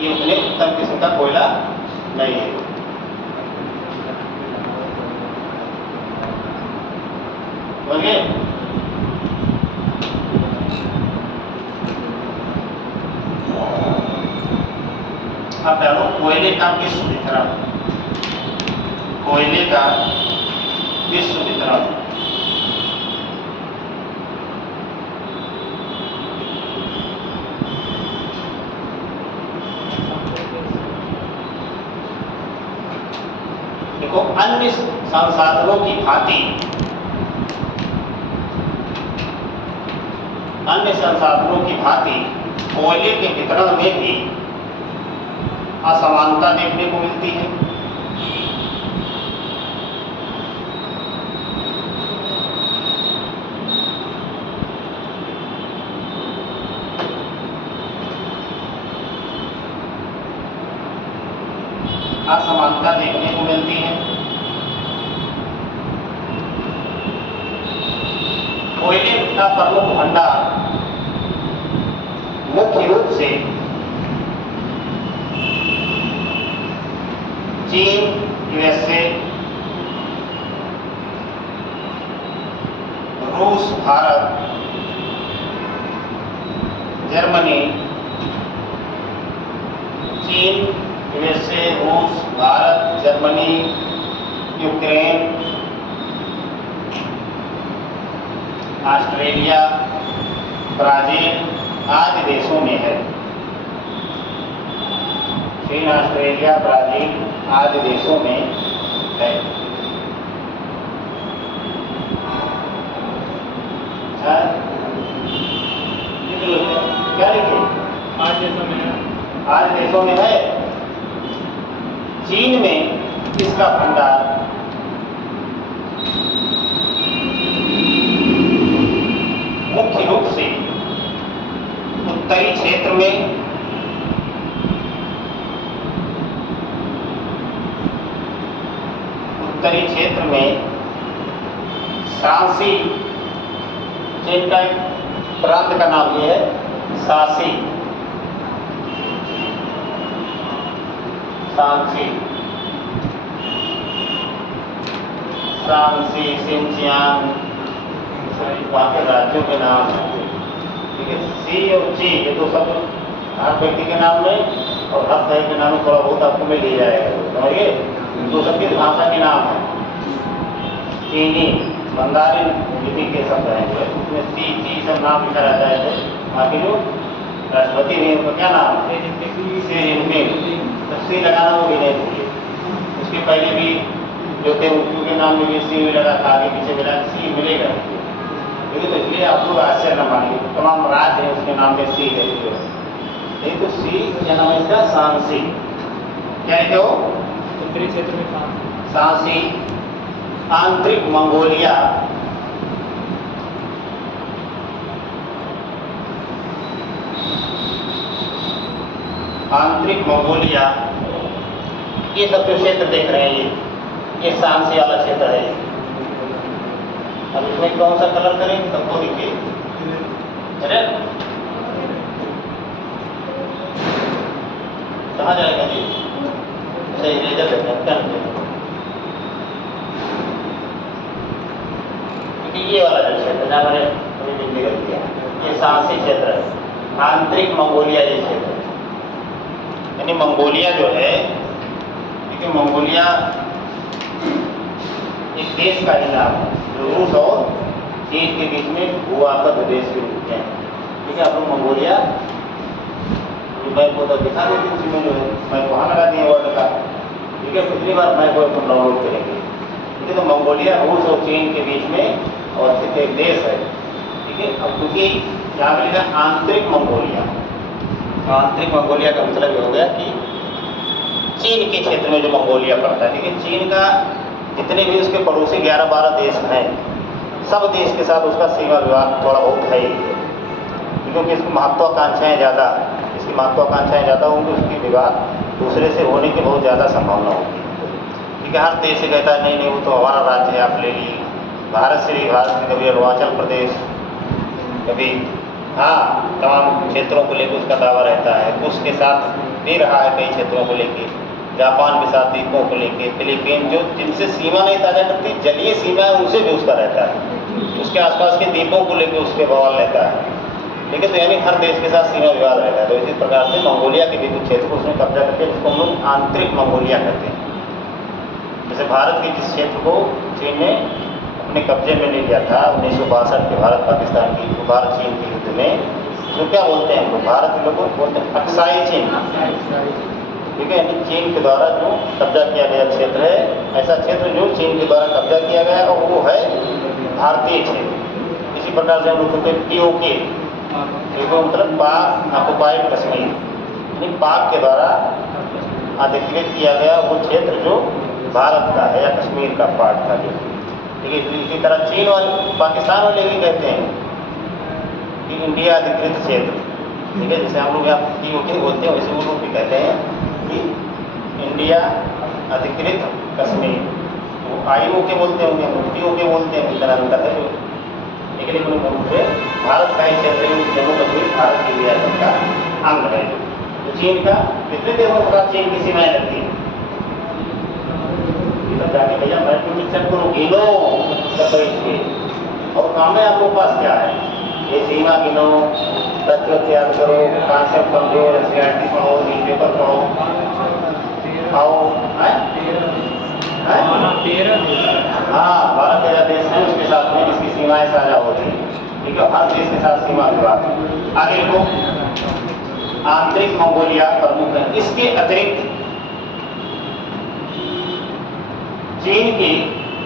ये उतने उत्तम किस्म का कोयला नहीं है। बोलिए, अब डालो कोयले का विश्व वितरण। कोयले का विश्व वितरण, देखो अन्य संसाधनों की भांति, अन्य संसाधनों की भांति कोयले के वितरण में भी असमानता देखने को मिलती है। असमानता देखने को मिलती है। कोयले का प्रमुख भंडार मुख्य रूप से चीन, यूएसए, रूस, भारत, जर्मनी, चीन, यूएसए, रूस, Bharat, Germany, Ukraine, Australia, Brazil आदि देशों में है। चीन, ऑस्ट्रेलिया, ब्राजील आदि देशों में है। क्या लिखे? आज देशों में है। चीन में इसका भंडार मुख्य रूप से उत्तरी क्षेत्र में, उत्तरी क्षेत्र में शांसी, चीन का एक प्रांत का नाम ये है शांसी, शांसी शांसी, सिंचियान, वहाँ के राज्यों के नाम हैं। ठीक है, सी और ची ये तो सब हर व्यक्ति के नाम में और हर शहर के नाम में थोड़ा बहुत आपको मिल ही जाएगा, समझिए। तो सबकी भाषा के नाम है। चीनी, मंदारिन लिपि के शब्द हैं जो है, उसमें सी ची सब नाम लिखा रहता है। बाकी जो राष्ट्रपति ने उनका क्या नाम है, सी जिनपिंग, तो सी लगाना वो भी नहीं भूलिए। उसके पहले भी जो थे उनके नाम में भी सी भी लगा था, आगे पीछे मिला सी मिलेगा। लेकिन तो इसलिए आप लोग आश्चर्य न मानिए, तमाम राज्य है उसके नाम में सी है जो नहीं। तो सी क्या नाम है इसका, सांसी। क्या लिखे हो, उत्तरी क्षेत्र में सांसी। आंतरिक मंगोलिया, आंतरिक मंगोलिया, ये सब जो क्षेत्र देख रहे हैं ये सांसी वाला क्षेत्र है। अब इसमें कौन सा कलर करें सबको देखिए, अरे कहाँ जाएगा जी, सही इरेजर देते हैं पेन से, क्योंकि ये वाला जो क्षेत्र जहाँ मैंने अभी बिजली कर दिया ये सांसी क्षेत्र है। आंतरिक मंगोलिया ये क्षेत्र है, यानी मंगोलिया जो है, क्योंकि मंगोलिया एक देश का ही नाम है जो रूस और चीन के बीच में भूआकर देश के रूप में है। ठीक है, आप लोग मंगोलिया मैप को तो दिखा देती उसी में जो है मैप वहाँ लगा दिए वर्ल्ड का। ठीक है, कितनी बार मैप को तुम डाउनलोड करेंगे। ठीक है, तो मंगोलिया रूस और चीन के बीच में अवस्थित एक देश है। ठीक है, अब क्योंकि यहाँ पे लिखा आंतरिक मंगोलिया, आंतरिक मंगोलिया का मतलब ये हो गया कि चीन के क्षेत्र में जो मंगोलिया पड़ता है। ठीक है, चीन का जितने भी उसके पड़ोसी 11-12 देश हैं, सब देश के साथ उसका सीमा विवाद थोड़ा बहुत है ही, क्योंकि इसकी महत्वाकांक्षाएँ ज़्यादा, इसकी महत्वाकांक्षाएँ ज़्यादा होंगी, उसकी विवाद दूसरे से होने की बहुत ज़्यादा संभावना होगी। ठीक है, हर देश से कहता है नहीं नहीं वो तो हमारा राज्य है, आप ले लीजिए। भारत से भी, भारत में कभी अरुणाचल प्रदेश, कभी हाँ तमाम क्षेत्रों को लेकर उसका दावा रहता है। उसके साथ भी रहा है कई क्षेत्रों को लेकर, जापान के साथ द्वीपों को लेकर, फिलीपीन जो जिनसे सीमा नहीं साझा करती, जलीय सीमा है उनसे भी उसका रहता है, उसके आसपास के द्वीपों को लेकर उसके बवाल रहता है। ठीक है, तो यानी हर देश के साथ सीमा विवाद रहता है। तो इसी प्रकार से मंगोलिया के भी कुछ क्षेत्र को उसने कब्जा करके, जिसको हम लोग आंतरिक मंगोलिया कहते हैं। जैसे भारत के जिस क्षेत्र को चीन ने अपने कब्जे में ले लिया था 1962 के भारत पाकिस्तान की, भारत चीन के युद्ध में, तो क्या बोलते हैं हमको, भारत के लोग बोलते हैं अक्साई चीन। ठीक है, यानी चीन के द्वारा जो कब्जा किया गया क्षेत्र है, ऐसा क्षेत्र जो चीन के द्वारा कब्जा किया गया और वो है भारतीय क्षेत्र। इसी प्रकार से हम लोग कहते हैं POK, मतलब पाक ऑक्युपाइड कश्मीर, यानी पाक के द्वारा अधिकृत किया गया वो क्षेत्र जो भारत का है या कश्मीर का पार्ट था जो। ठीक है, इसी तरह चीन और पाकिस्तान वाले भी कहते हैं कि इंडिया अधिकृत क्षेत्र। ठीक है, जैसे हम लोग यहाँ POK बोलते हैं वैसे वो लोग भी कहते हैं कि इंडिया अधिकृत कश्मीर, वो IOK बोलते होंगे, हम POK बोलते हैं, इतना अंतर है जो। लेकिन भारत का ही क्षेत्र जम्मू कश्मीर भारत की रियासत का अंग है। तो चीन का कितने देशों के साथ चीन की सीमाएँ लगती हैं, जाके भैया मैट्रिक्स को गिनो और काम है। आपके पास क्या है, ये सीमा गिनो, तत्व त्याग करो, कॉन्सेप्ट समझो, NCERT पढ़ो, न्यूज़पेपर पढ़ो, आओ हाँ 12 देश हैं उसके साथ में इसकी सीमाएँ साझा होती हैं। ठीक है, हर देश के साथ सीमा विवाद। आगे को आंतरिक मंगोलिया प्रमुख है। इसके अतिरिक्त चीन के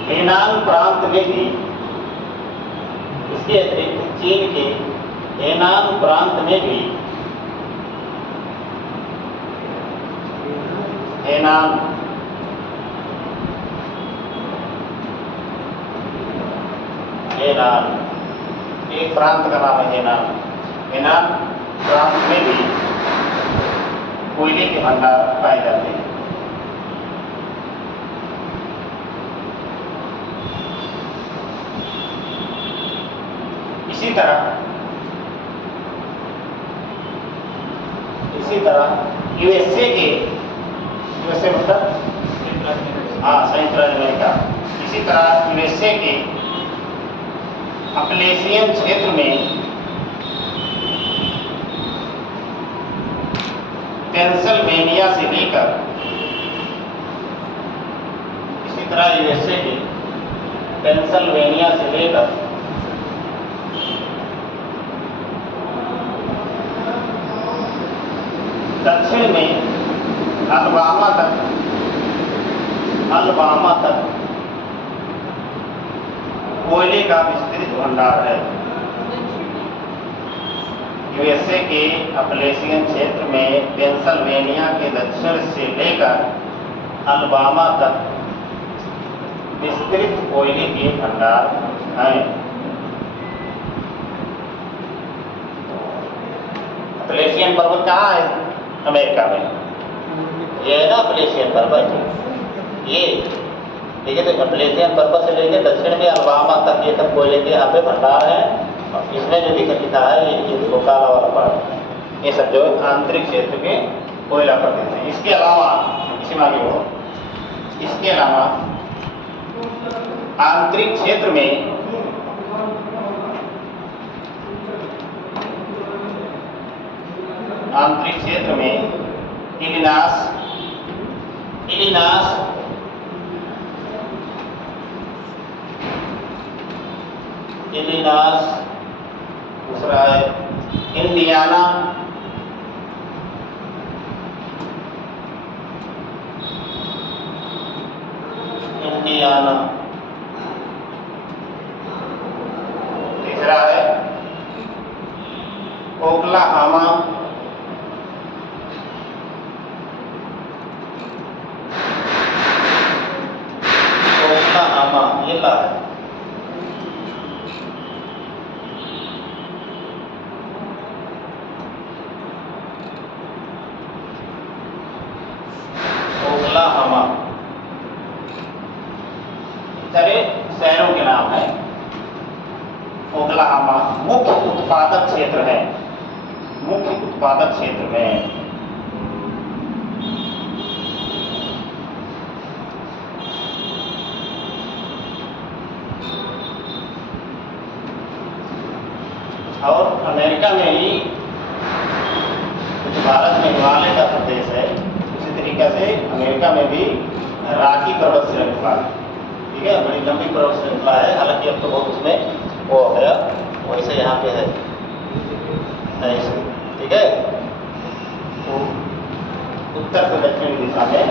हेनान प्रांत में भी, इसके अतिरिक्त चीन के हेनान प्रांत में भी, हेनान एक प्रांत का नाम है हेनान। हेनान प्रांत में भी कोयले के भंडार पाए जाते हैं। इसी तरह यूएसए मतलब हाँ संयुक्त राज्य अमेरिका, इसी तरह यूएसए के अपलेशियन क्षेत्र में पेंसिल्वेनिया से लेकर, इसी तरह यूएसए के पेंसिल्वेनिया से लेकर दक्षिण में अलबामा तक कोयले का विस्तृत भंडार है। यूएसए के अपलेशियन क्षेत्र में पेंसिल्वेनिया के दक्षिण से लेकर अलबामा तक विस्तृत कोयले के भंडार हैं। अपलेशियन पर्वत कहाँ है? अमेरिका में। ये है ना अपलेशियन पर्वत, ये ठीक है। तो अपलेशियन पर्वत से लेकर दक्षिण में अलबामा तक ये सब कोयले के यहाँ पे भंडार है। और इसमें जो लिखा है ये देखो काला वाला पार्ट, ये सब जो आंतरिक क्षेत्र के कोयला प्रदेश है। इसके अलावा इसी आगे हो, इसके अलावा आंतरिक क्षेत्र में इलिनास, दूसरा है इंडियाना, तीसरा है ओक्लाहोमा, ये ला है। ओक्लाहोमा सारे शहरों के नाम है। ओक्लाहोमा मुख्य उत्पादक क्षेत्र है, मुख्य उत्पादक क्षेत्र में और अमेरिका में ही कुछ भारत में हिमालय का प्रदेश है। उसी तरीके से अमेरिका में भी राकी पर्वत श्रृंखला, ठीक है, बड़ी लंबी पर्वत श्रृंखला है। हालांकि अब तो बहुत उसमें वो हो गया, वैसे यहाँ पे है ऐसे, ठीक है। तो उत्तर से दक्षिण दिशा में,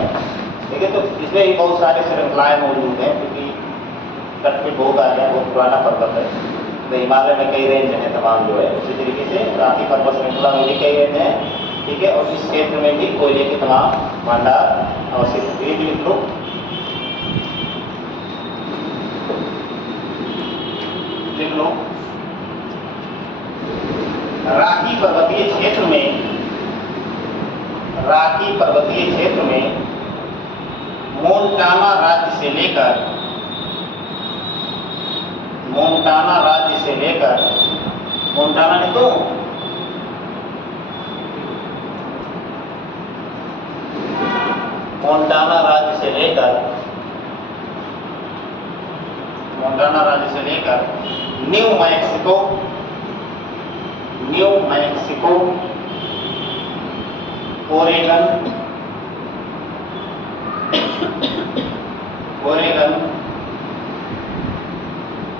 ठीक है। तो इसमें भी बहुत सारी श्रृंखलाएं मौजूद हैं, क्योंकि तट पे बहुत आ गया, बहुत पुराना पर्वत है। तो हिमालय में कई रेंज हैं तमाम जो है। उसी तरीके से राकी पर्वत श्रृंखला में भी कई रेंज हैं, ठीक है। और इस क्षेत्र में भी कोयले के तमाम भंडार अवस्थित है। ये भी लिख लो, लिख लो। राकी पर्वतीय क्षेत्र में मोंटाना राज्य से लेकर मोंटाना नहीं तो मोंटाना राज्य से लेकर न्यू मैक्सिको, ओरेगन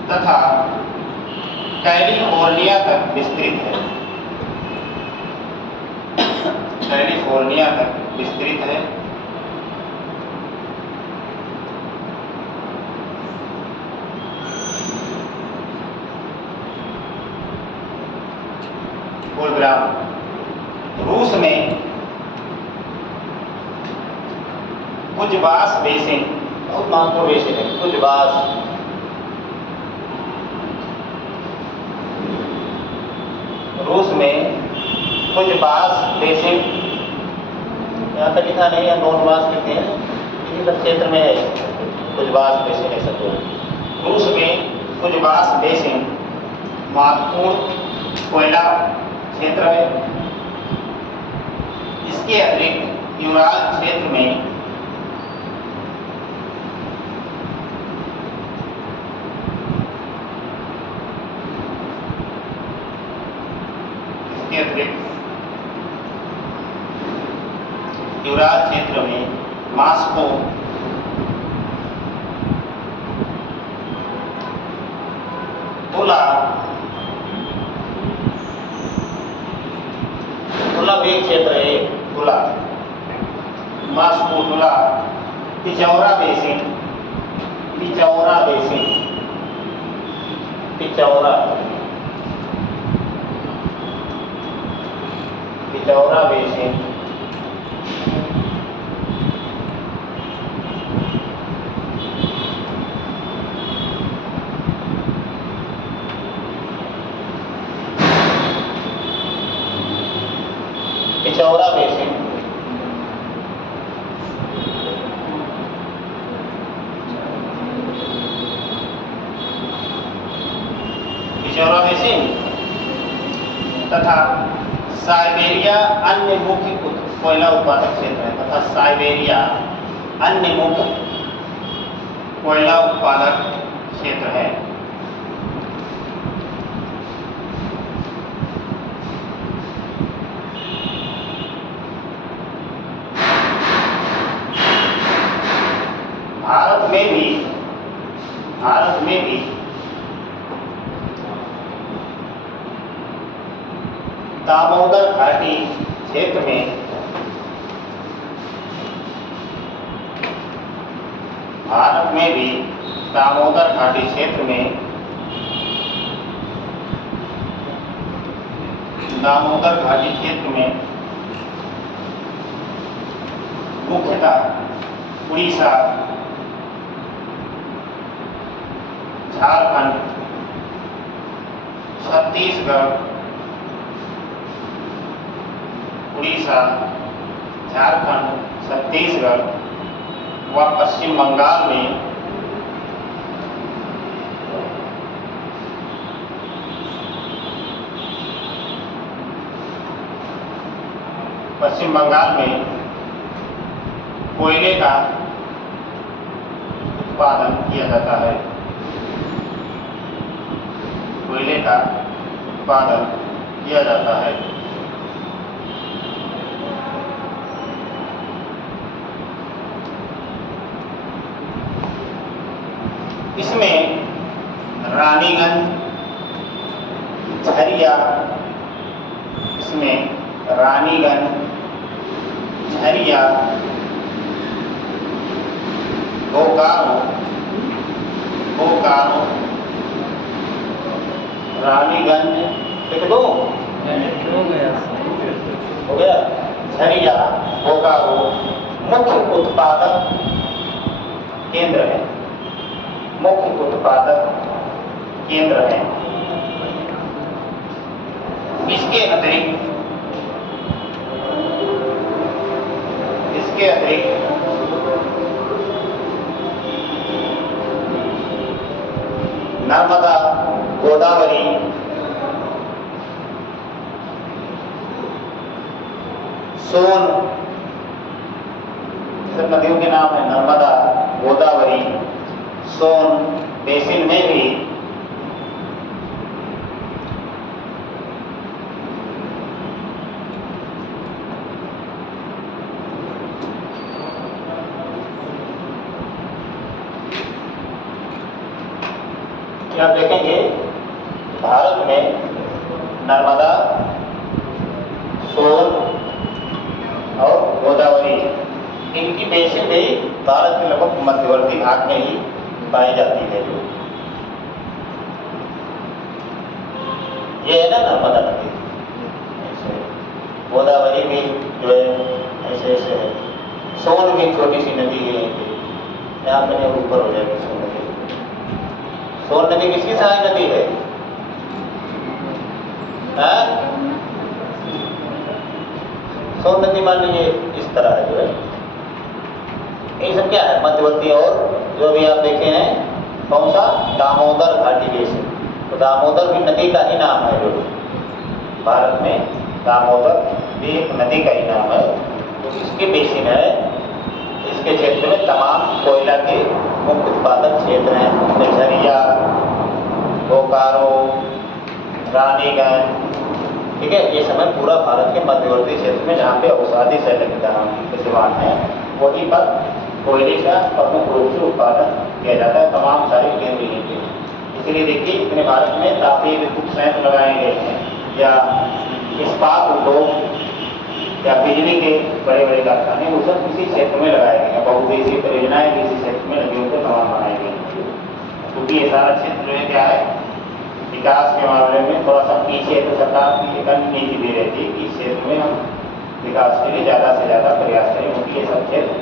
तथा कैलिफोर्निया तक विस्तृत है। रूस में कुजबास बेसिन, बहुत महत्वपूर्ण बेसिन है कुजबास। रूस में कुजबास बेसिन, यहाँ तक लिखा नहीं है, नोनबास लिखते हैं, इसी सब क्षेत्र में है कुजबास बेसिन है सब। रूस में कुजबास बेसिन महत्वपूर्ण कोयला क्षेत्र है। इसके अतिरिक्त यूराल क्षेत्र में इसके अतिरिक्त युवराज क्षेत्र में मास्को, तुला भी एक क्षेत्र है, तुला, मास्को, तुला, पिचौरा basin, पिचौरा basin, पिचौरा, पिचौरा basin, पिचौरा basin, पिचौरा basin तथा साइबेरिया अन्य मुख्य कोयला उत्पादक क्षेत्र है, तथा साइबेरिया अन्य मुख्य कोयला उत्पादक क्षेत्र है। भारत में भी दामोदर घाटी क्षेत्र में दामोदर घाटी क्षेत्र में मुख्यतः उड़ीसा, झारखंड, छत्तीसगढ़, उड़ीसा, झारखंड, छत्तीसगढ़ व पश्चिम बंगाल में कोयले का उत्पादन किया जाता है। कोयले का उत्पादन किया जाता है। इसमें रानीगंज, झरिया, बोकारो, रानीगंज, लिख दो, हो गया, झरिया, बोकारो मुख्य उत्पादक केंद्र है, इसके अतिरिक्त नर्मदा, गोदावरी, सोन, सब नदियों के नाम है। नर्मदा, गोदावरी, सोन बेसिन में भी आप देखेंगे भारत में नर्मदा, सोन और गोदावरी, इनकी बेसिन भी भारत के लगभग मध्यवर्ती भाग में ही पाई जाती है। ये है ना नर्मदा नदी, गोदावरी भी जो है ऐसे ऐसे है। सोन भी छोटी सी नदी है, यहाँ पे ऊपर हो जाएगी सोन नदी। सोन नदी किसकी सहायक नदी है? सोन नदी मान लीजिए इस तरह है जो है, ये सब क्या है मध्यवर्ती। और जो भी आप देखे हैं कौन सा, दामोदर घाटी बेसिन, तो दामोदर भी नदी का ही नाम है। जो भारत में दामोदर भी एक नदी का ही नाम है, तो इसके बेसिन है। इसके क्षेत्र में तमाम कोयला के मुख्य उत्पादक क्षेत्र हैं, झरिया, बोकारो, रानीगंज, ठीक है। ये समय पूरा भारत के मध्यवर्ती क्षेत्र में जहाँ पे अवसादी शैलखंडा विद्यमान है वहीं पर कोयले का प्रमुख रूप से उत्पादन किया जाता है। तमाम सारे केंद्र यहीं पे हैं। इसलिए देखिए इतने भारत में तापीय विद्युत संयंत्र लगाए गए हैं या इस्पात उद्योग या बिजली के बड़े बड़े कारखाने वो सब इसी क्षेत्र में लगाए गए हैं। बहुउद्देशीय परियोजनाएं भी इसी क्षेत्र में लगी होकर तमाम बनाई गई हैं। क्योंकि ये सारा क्षेत्र जो है क्या है विकास के मामले में थोड़ा सा पीछे है, तो सरकार की एक अन्य नीति भी रहती है कि इस क्षेत्र में हम विकास के लिए ज़्यादा से ज़्यादा प्रयास करें। क्योंकि ये सब क्षेत्र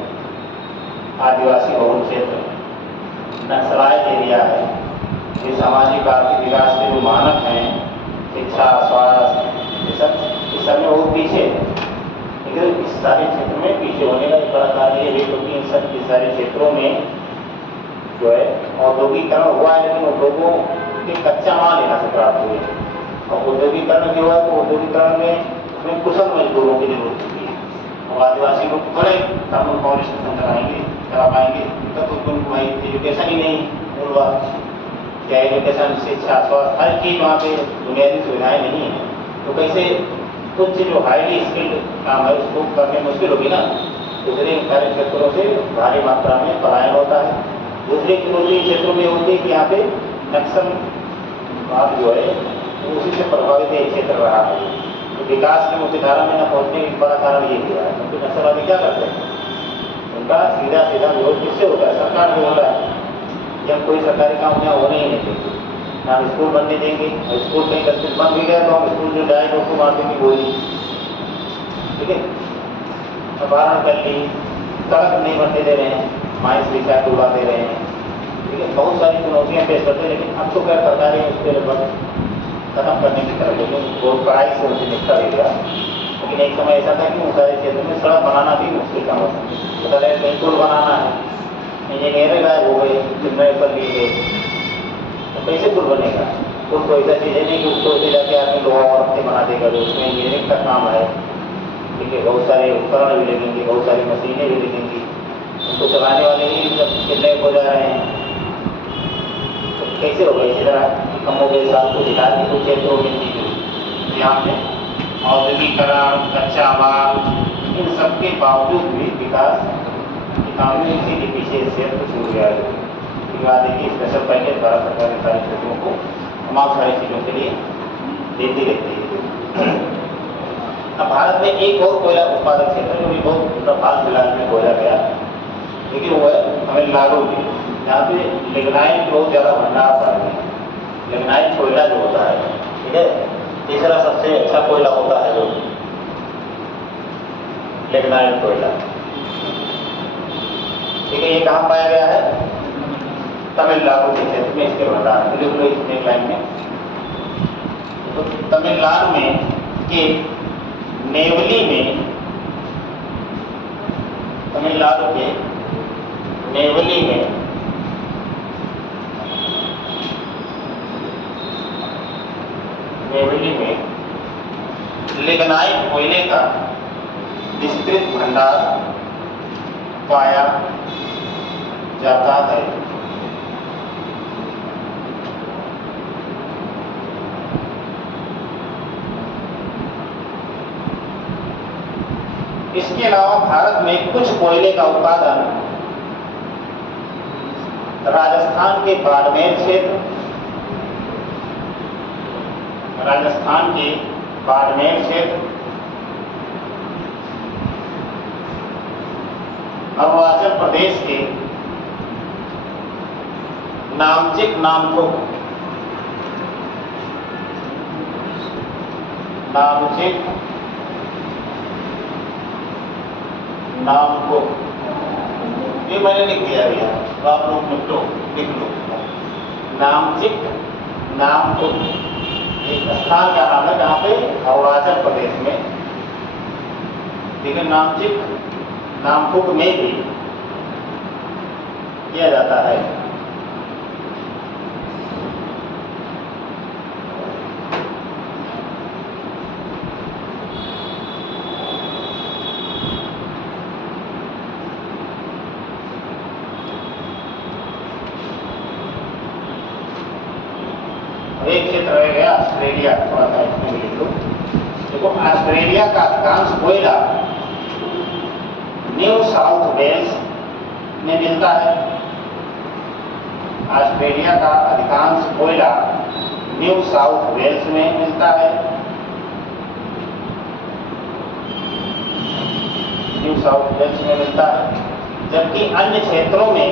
आदिवासी बहुल क्षेत्र नक्सलाइट एरिया है। ये सामाजिक आर्थिक विकास के जो मानक हैं शिक्षा स्वास्थ्य इस सब में बहुत पीछे है। लेकिन इस सारे क्षेत्र में पीछे होने का एक बड़ा कारण ये है क्योंकि इन सब इस सारे क्षेत्रों में जो है औद्योगिकरण हुआ है लेकिन उद्योगों के कच्चा माल यहाँ से प्राप्त हुए और औद्योगिकरण जो है तो औद्योगिकरण में उसमें कुशल मजदूरों की जरूरत होती है। और आदिवासी लोग थोड़े कानून फाउंडेशन चला पाएंगे तब तो उनको भाई एजुकेशन ही नहीं मूल बात क्या एजुकेशन शिक्षा स्वास्थ्य हर चीज़ वहाँ पे बुनियादी सुविधाएं नहीं है तो कैसे कुछ जो हाईली स्किल्ड काम है उसको करने मुश्किल होगी ना। दूसरे सारे क्षेत्रों से भारी मात्रा में पलायन होता है। दूसरे क्षेत्रों में होती है कि यहाँ पे नक्सल बात जो है वो उसी से प्रभावित है क्षेत्र रहा है। तो विकास की मुख्य धारा में न पहुँचने का बड़ा कारण ये हुआ है क्योंकि नक्सलवादी क्या करते हैं उनका सीधा सीधा विरोध किससे होता है सरकार से होता है। जब कोई सरकारी काम यहाँ होने ही नहीं देंगे ना हम स्कूल बनने देंगे और स्कूल कहीं गलती बन भी गया तो हम स्कूल जो जाएगा उसको मार देंगे गोली। ठीक है अपहरण कर ली सड़क नहीं बनने दे रहे हैं माइंस रिसाइट उड़ा दे रहे हैं। ठीक है बहुत सारी चुनौतियाँ पेश करते हैं लेकिन अब तो क्या सरकारें उसके लगभग खत्म करने की तरफ लेकिन बहुत कड़ाई से उनसे निपटा भी गया। लेकिन एक समय ऐसा था कि उन सारे क्षेत्र में सड़क बनाना भी मुश्किल काम होता है। पता लगे कहीं पुल बनाना है इंजीनियर गायब हो गए जिम्मेदारी पर लिए गए तो कैसे पुल बनेगा। पुल को ऐसा चीज़ है नहीं कि उसको ऐसे जाके आदमी लोहा और रखते बना देगा जो उसमें इंजीनियरिंग का काम है। ठीक है बहुत सारे उपकरण भी लगेंगे बहुत सारी मशीनें भी लगेंगी उसको चलाने वाले ही जब कितने हो जा रहे हैं तो कैसे होगा। इसी तरह कम हो गए साल को विकास के कुछ क्षेत्रों में थी यहाँ पे औद्योगिकरण कच्चा माल इन सब के बावजूद भी विकास इकॉनमी इसी पीछे क्षेत्र छूट गया है। इसके बाद देखिए स्पेशल पैकेज भारत सरकार इन सारी क्षेत्रों को तमाम सारी चीज़ों के लिए देती रहती है। अब भारत में एक और कोयला उत्पादक क्षेत्र जो भी बहुत हाल फिलहाल में खोजा गया लेकिन वो है तमिलनाडु में जहाँ पे लिग्नाइट बहुत ज़्यादा भंडार पाया गया। लिग्नाइट कोयला जो होता है ठीक है तीसरा सबसे अच्छा कोयला होता है जो लिग्नाइट कोयला। ठीक है ये कहाँ पाया गया है तमिलनाडु के क्षेत्र में इसके भंडार एक लाइन में। तो तमिलनाडु में के नेवली में तमिलनाडु के नेवली में लिग्नाइट कोयले का विस्तृत भंडार पाया जाता है। इसके अलावा भारत में कुछ कोयले का उत्पादन राजस्थान के बाड़मेर क्षेत्र अरुणाचल प्रदेश के नामचिक नामकुक ये मैंने लिख दिया भैया तो आप लोग लिख लो नामचिक नामकुक एक स्थान का नाम है जहाँ पे अरुणाचल प्रदेश में। लेकिन नामकुक में भी किया जाता है। एक क्षेत्र रह गया ऑस्ट्रेलिया थोड़ा सा इसमें लिख लो ऑस्ट्रेलिया का अधिकांश कोयला न्यू साउथ वेल्स में मिलता है। ऑस्ट्रेलिया का अधिकांश कोयला न्यू साउथ वेल्स में मिलता है। न्यू साउथ वेल्स में मिलता है, जबकि अन्य क्षेत्रों में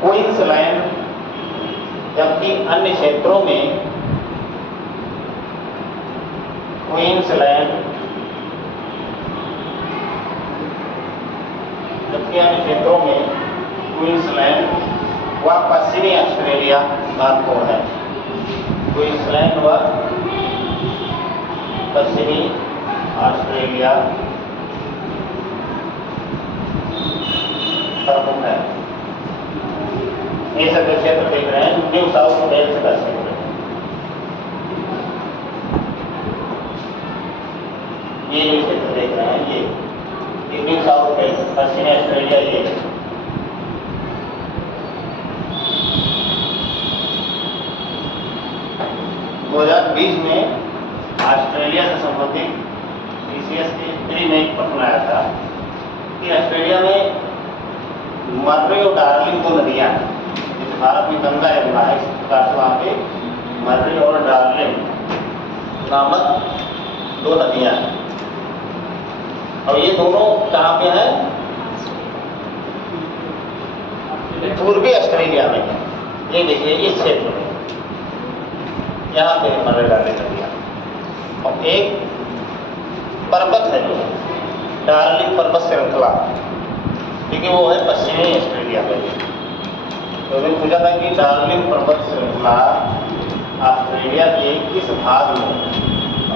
क्वींसलैंड जबकि अन्य क्षेत्रों में क्वींसलैंड जबकि अन्य क्षेत्रों में क्वींसलैंड व पश्चिमी ऑस्ट्रेलिया महत्वपूर्ण है। क्वींसलैंड व पश्चिमी ऑस्ट्रेलिया प्रमुख है। ये सब जो क्षेत्र देख रहे हैं न्यू साउथ वेल्स का क्षेत्र है। ये जो क्षेत्र देख रहे हैं ये न्यू साउथ वेल्स पश्चिमी ऑस्ट्रेलिया ये है। दो 2020 में ऑस्ट्रेलिया से संबंधित TCS के ट्री में एक प्रश्न आया था कि ऑस्ट्रेलिया में मर्रे और डार्लिंग दो नदियां हैं। जैसे भारत में गंगा यमुना है, इस प्रकार से वहाँ पे मर्रे और डार्लिंग नामक दो नदियां हैं। और ये दोनों कहाँ पे हैं? पूर्वी ऑस्ट्रेलिया में है। ये देखिए इस क्षेत्र में यहाँ पे मर्रे डार्लिंग नदियां, और एक पर्वत है जो डार्लिंग पर्वत श्रृंखला, क्योंकि वो है पश्चिमी ऑस्ट्रेलिया में। तो मैंने पूछा था कि डार्लिंग पर्वत श्रृंखला ऑस्ट्रेलिया के किस भाग में?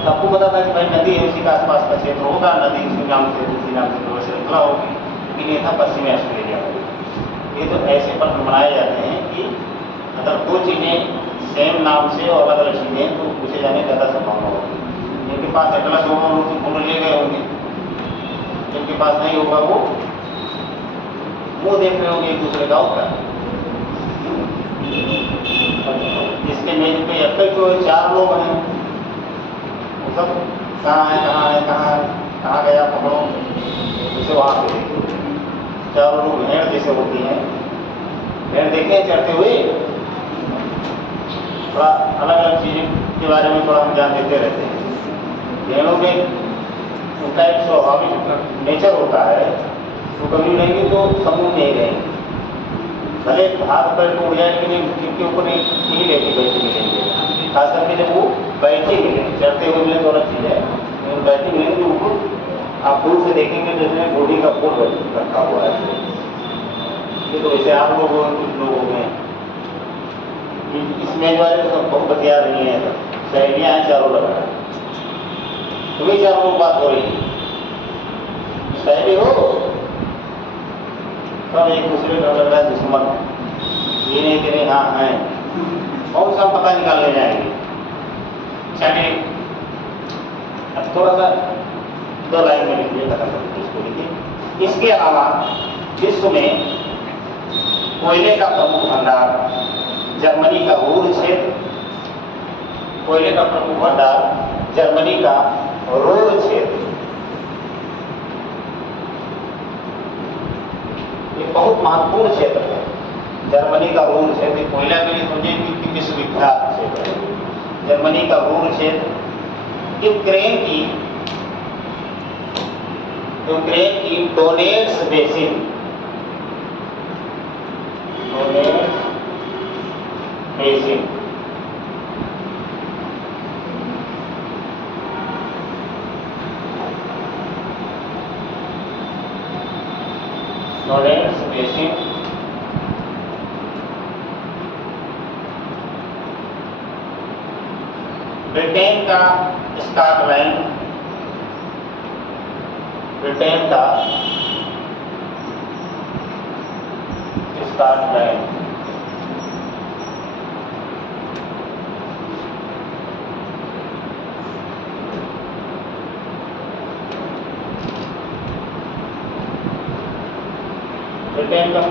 सबको पता था कि भाई नदी है, उसी का आसपास का क्षेत्र होगा, नदी उसी नाम से दूसरी नाम से श्रृंखला होगी, लेकिन ये था पश्चिमी ऑस्ट्रेलिया में। ये तो ऐसे प्रश्न बनाए जाते हैं कि अगर दो चीज़ें सेम नाम से और अलग अलग चीज़ें तो पूछे जाने ज़्यादा संभावना होगी। जिनके पास एटलस होगा वो तो पूर्ण ले गए होंगे, जिनके पास नहीं होगा वो मुँह देख रहे होंगे एक दूसरे का होगा। इसके मेज पे अब तक जो 4 लोग हैं वो सब कहाँ है कहाँ है कहाँ है कहाँ गया पकड़ो, जैसे वहाँ पे 4 लोग भेड़ जैसे होती हैं, भेड़ देखे हैं चढ़ते हुए। थोड़ा अलग अलग चीज़ों के बारे में थोड़ा हम ध्यान देते रहते हैं। भेड़ों में उनका एक स्वाभाविक नेचर होता है, तो कभी रहेंगे तो समूह नहीं रहेंगे, भले हाथ पैर को उड़ जाए लेकिन जिनके ऊपर नहीं लेके बैठे मिलेंगे। खास करके जब वो बैठे मिले, चढ़ते हुए मिले तो अलग चीज़ है, लेकिन बैठे मिलेंगे तो उनको आप दूर से देखेंगे जैसे बॉडी का फूल रखा हुआ है। ये तो वैसे आप लोग कुछ लोग हो गए इसमें जो है सब बहुत बतिया रही है, सहेलियाँ हैं चारों लगा, तुम्हें 4 लोग बात हो रही है, सहेली हो सब एक दूसरे का लग रहा है दुश्मन, ये नहीं कि नहीं हाँ हैं, और सब पता निकालने जाएंगे। चलिए अब थोड़ा सा 2 लाइन में लिखिए, खत्म करके इसको लिखिए। इसके अलावा विश्व में कोयले का प्रमुख भंडार जर्मनी का रूर क्षेत्र, कोयले का प्रमुख भंडार जर्मनी का रूर क्षेत्र, ये बहुत महत्वपूर्ण क्षेत्र है। जर्मनी का रूर क्षेत्र कोयला के लिए समझे कि विश्वविख्यात क्षेत्र है। जर्मनी का रूर क्षेत्र यूक्रेन की Donets basin, Donets basin Britain का स्कॉटलैंड, ब्रिटेन का स्कॉटलैंड, ब्रिटेन का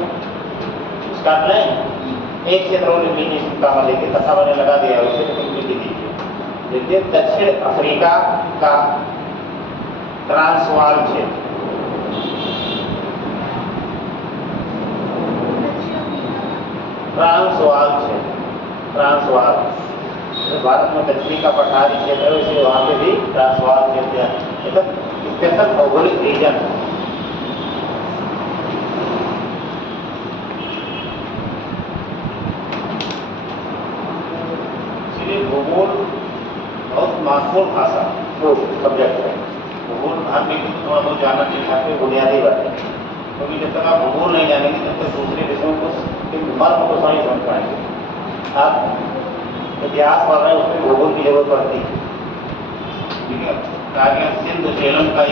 स्कॉटलैंड एक क्षेत्र लिख लीजिए, कहाँ लेके तथा मैंने लगा दिया उसे तो लिख दीजिए। देखिए दक्षिण अफ्रीका का ट्रांसवाल क्षेत्र, ट्रांसवाल क्षेत्र, ट्रांसवाल भारत में दक्षिणी का पठारी क्षेत्र है, इसे वहाँ पे भी ट्रांसवाल क्षेत्र है। मतलब स्पेशल भौगोलिक रीजन है। इसलिए भूगोल बहुत महत्वपूर्ण भाषा वो सब्जेक्ट है। भूगोल धार्मिक थोड़ा बहुत जानना चाहिए, बुनियादी बात है, क्योंकि जब तक आप भूगोल नहीं जानेंगे तब तक दूसरे विषयों को मर्म को नहीं समझ पाएंगे। आप इतिहास पढ़ रहे हैं, उसमें भूगोल की जरूरत पड़ती है। ठीक है, कार्य सिंधु झेलम का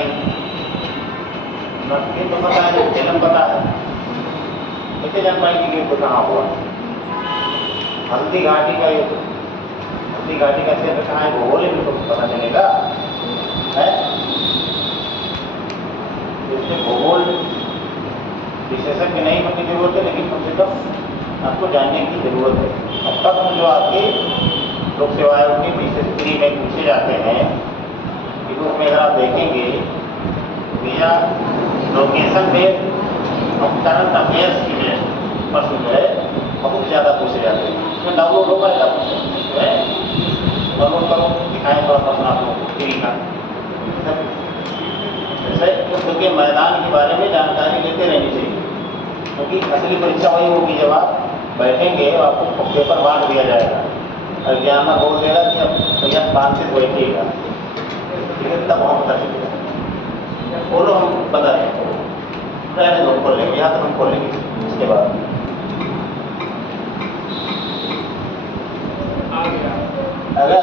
तो पता है, झेलम पता है, कैसे जान पाएंगे कि युद्ध कहाँ हुआ। हल्दी घाटी का युद्ध, हल्दी घाटी का क्षेत्र कहाँ है, भूगोल में तो पता चलेगा है। इसलिए भूगोल विशेषज्ञ नहीं होने की जरूरत है, लेकिन कम से कम आपको जानने की जरूरत है। अब तक जो आपके लोक सेवा आयोग की विशेष में पूछे जाते हैं, उसमें अगर आप देखेंगे भैया लोकेशन बेस्ड और करंट अफेयर्स की प्रश्न जो है बहुत ज़्यादा पूछे जाते हैं। इसमें डाउनलोड होगा जो है, डाउनलोड करो, दिखाएँ थोड़ा प्रश्न आप लोग फ्री का। जैसे युद्ध के मैदान के बारे में जानकारी लेते रहनी चाहिए, क्योंकि असली परीक्षा वही होगी जब आप बैठेंगे और आपको पेपर बांट दिया जाएगा और एग्जाम बोल देगा कि अब भैया बातचीत बैठिएगा, ठीक है, तब हम बता सकते बोलो हम बता दें रहने दो, खोल लेंगे, यहाँ तक हम खोल लेंगे। इसके बाद अगर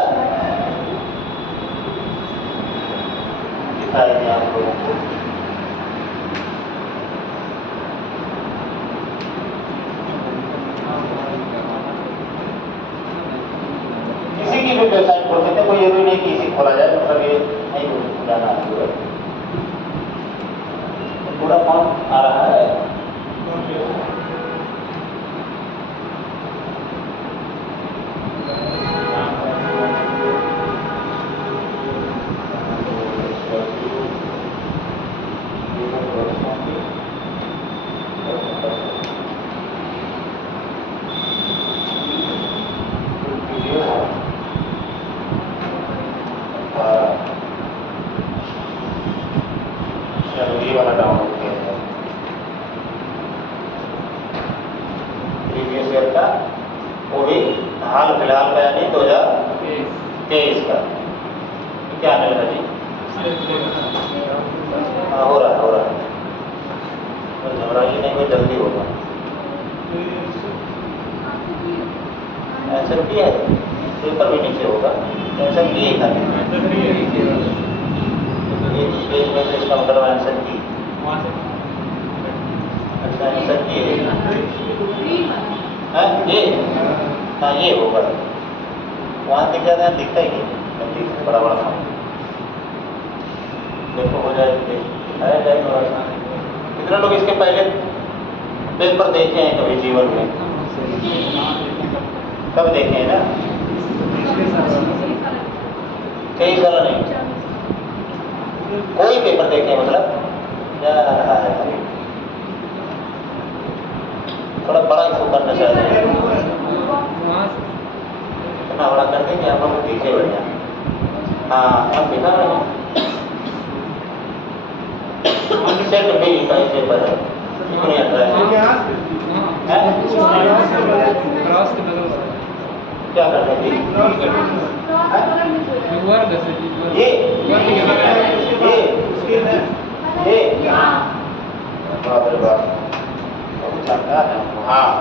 दिखाएंगे आप लोगों को किसी की भी वेबसाइट खोल सकते हैं, कोई जरूरी नहीं कि इसी खोला जाए, मतलब ये नहीं जाना है। पूरा कौन आ रहा है, ये वाला डाउनलोड किया है प्रीवियस ईयर का, वो भी हाल फिलहाल का यानी 2023 का। क्या आने लगा जी? हाँ हो रहा है, घबराइए नहीं, कोई जल्दी होगा। आंसर की है, पेपर भी नीचे होगा, आंसर की है इसका मतलब आंसर की। अच्छा आंसर की है, ये हाँ ये होगा, वहाँ दिख जाता है, दिखता ही नहीं, बड़ा बड़ा सा देखो हो जाए थोड़ा सा। कितने लोग इसके पहले पेपर देखे हैं कभी जीवन में? कब देखे हैं ना? कई साल नहीं, कोई पेपर देखे मतलब क्या रहा है, थोड़ा बड़ा इसको करना चाहिए, इतना बड़ा कर देंगे हम लोग पीछे बढ़ जाए। हाँ हम दिखा रहे हैं सेट भी का पेपर है, कितनी क्या कर रहे थे हाँ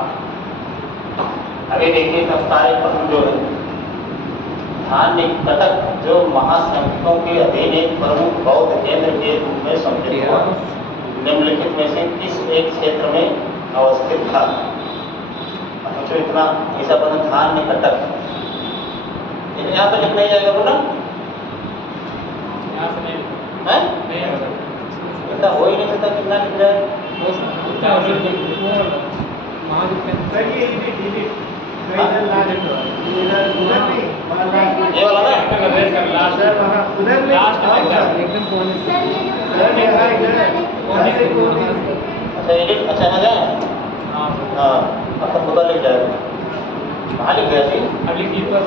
अभी देखिए सारे प्रश्न जो है, धान्य कटक जो महासंघों के अधीन एक प्रमुख बौद्ध केंद्र के रूप में सम्मिलित हुआ, निम्नलिखित में से किस एक क्षेत्र में अवस्थित था? तो इतना ऐसा बना धान्य कटक, यहाँ पर लिखना ही जाएगा बोला, ऐसा हो ही नहीं सकता, कितना लिख जाए ये वाला ना लास्ट एकदम कोने से। अच्छा एडिट अच्छा है जाए हाँ हाँ अब तो पता लिख जाएगा कहाँ लिख गया थी अगली गीत पर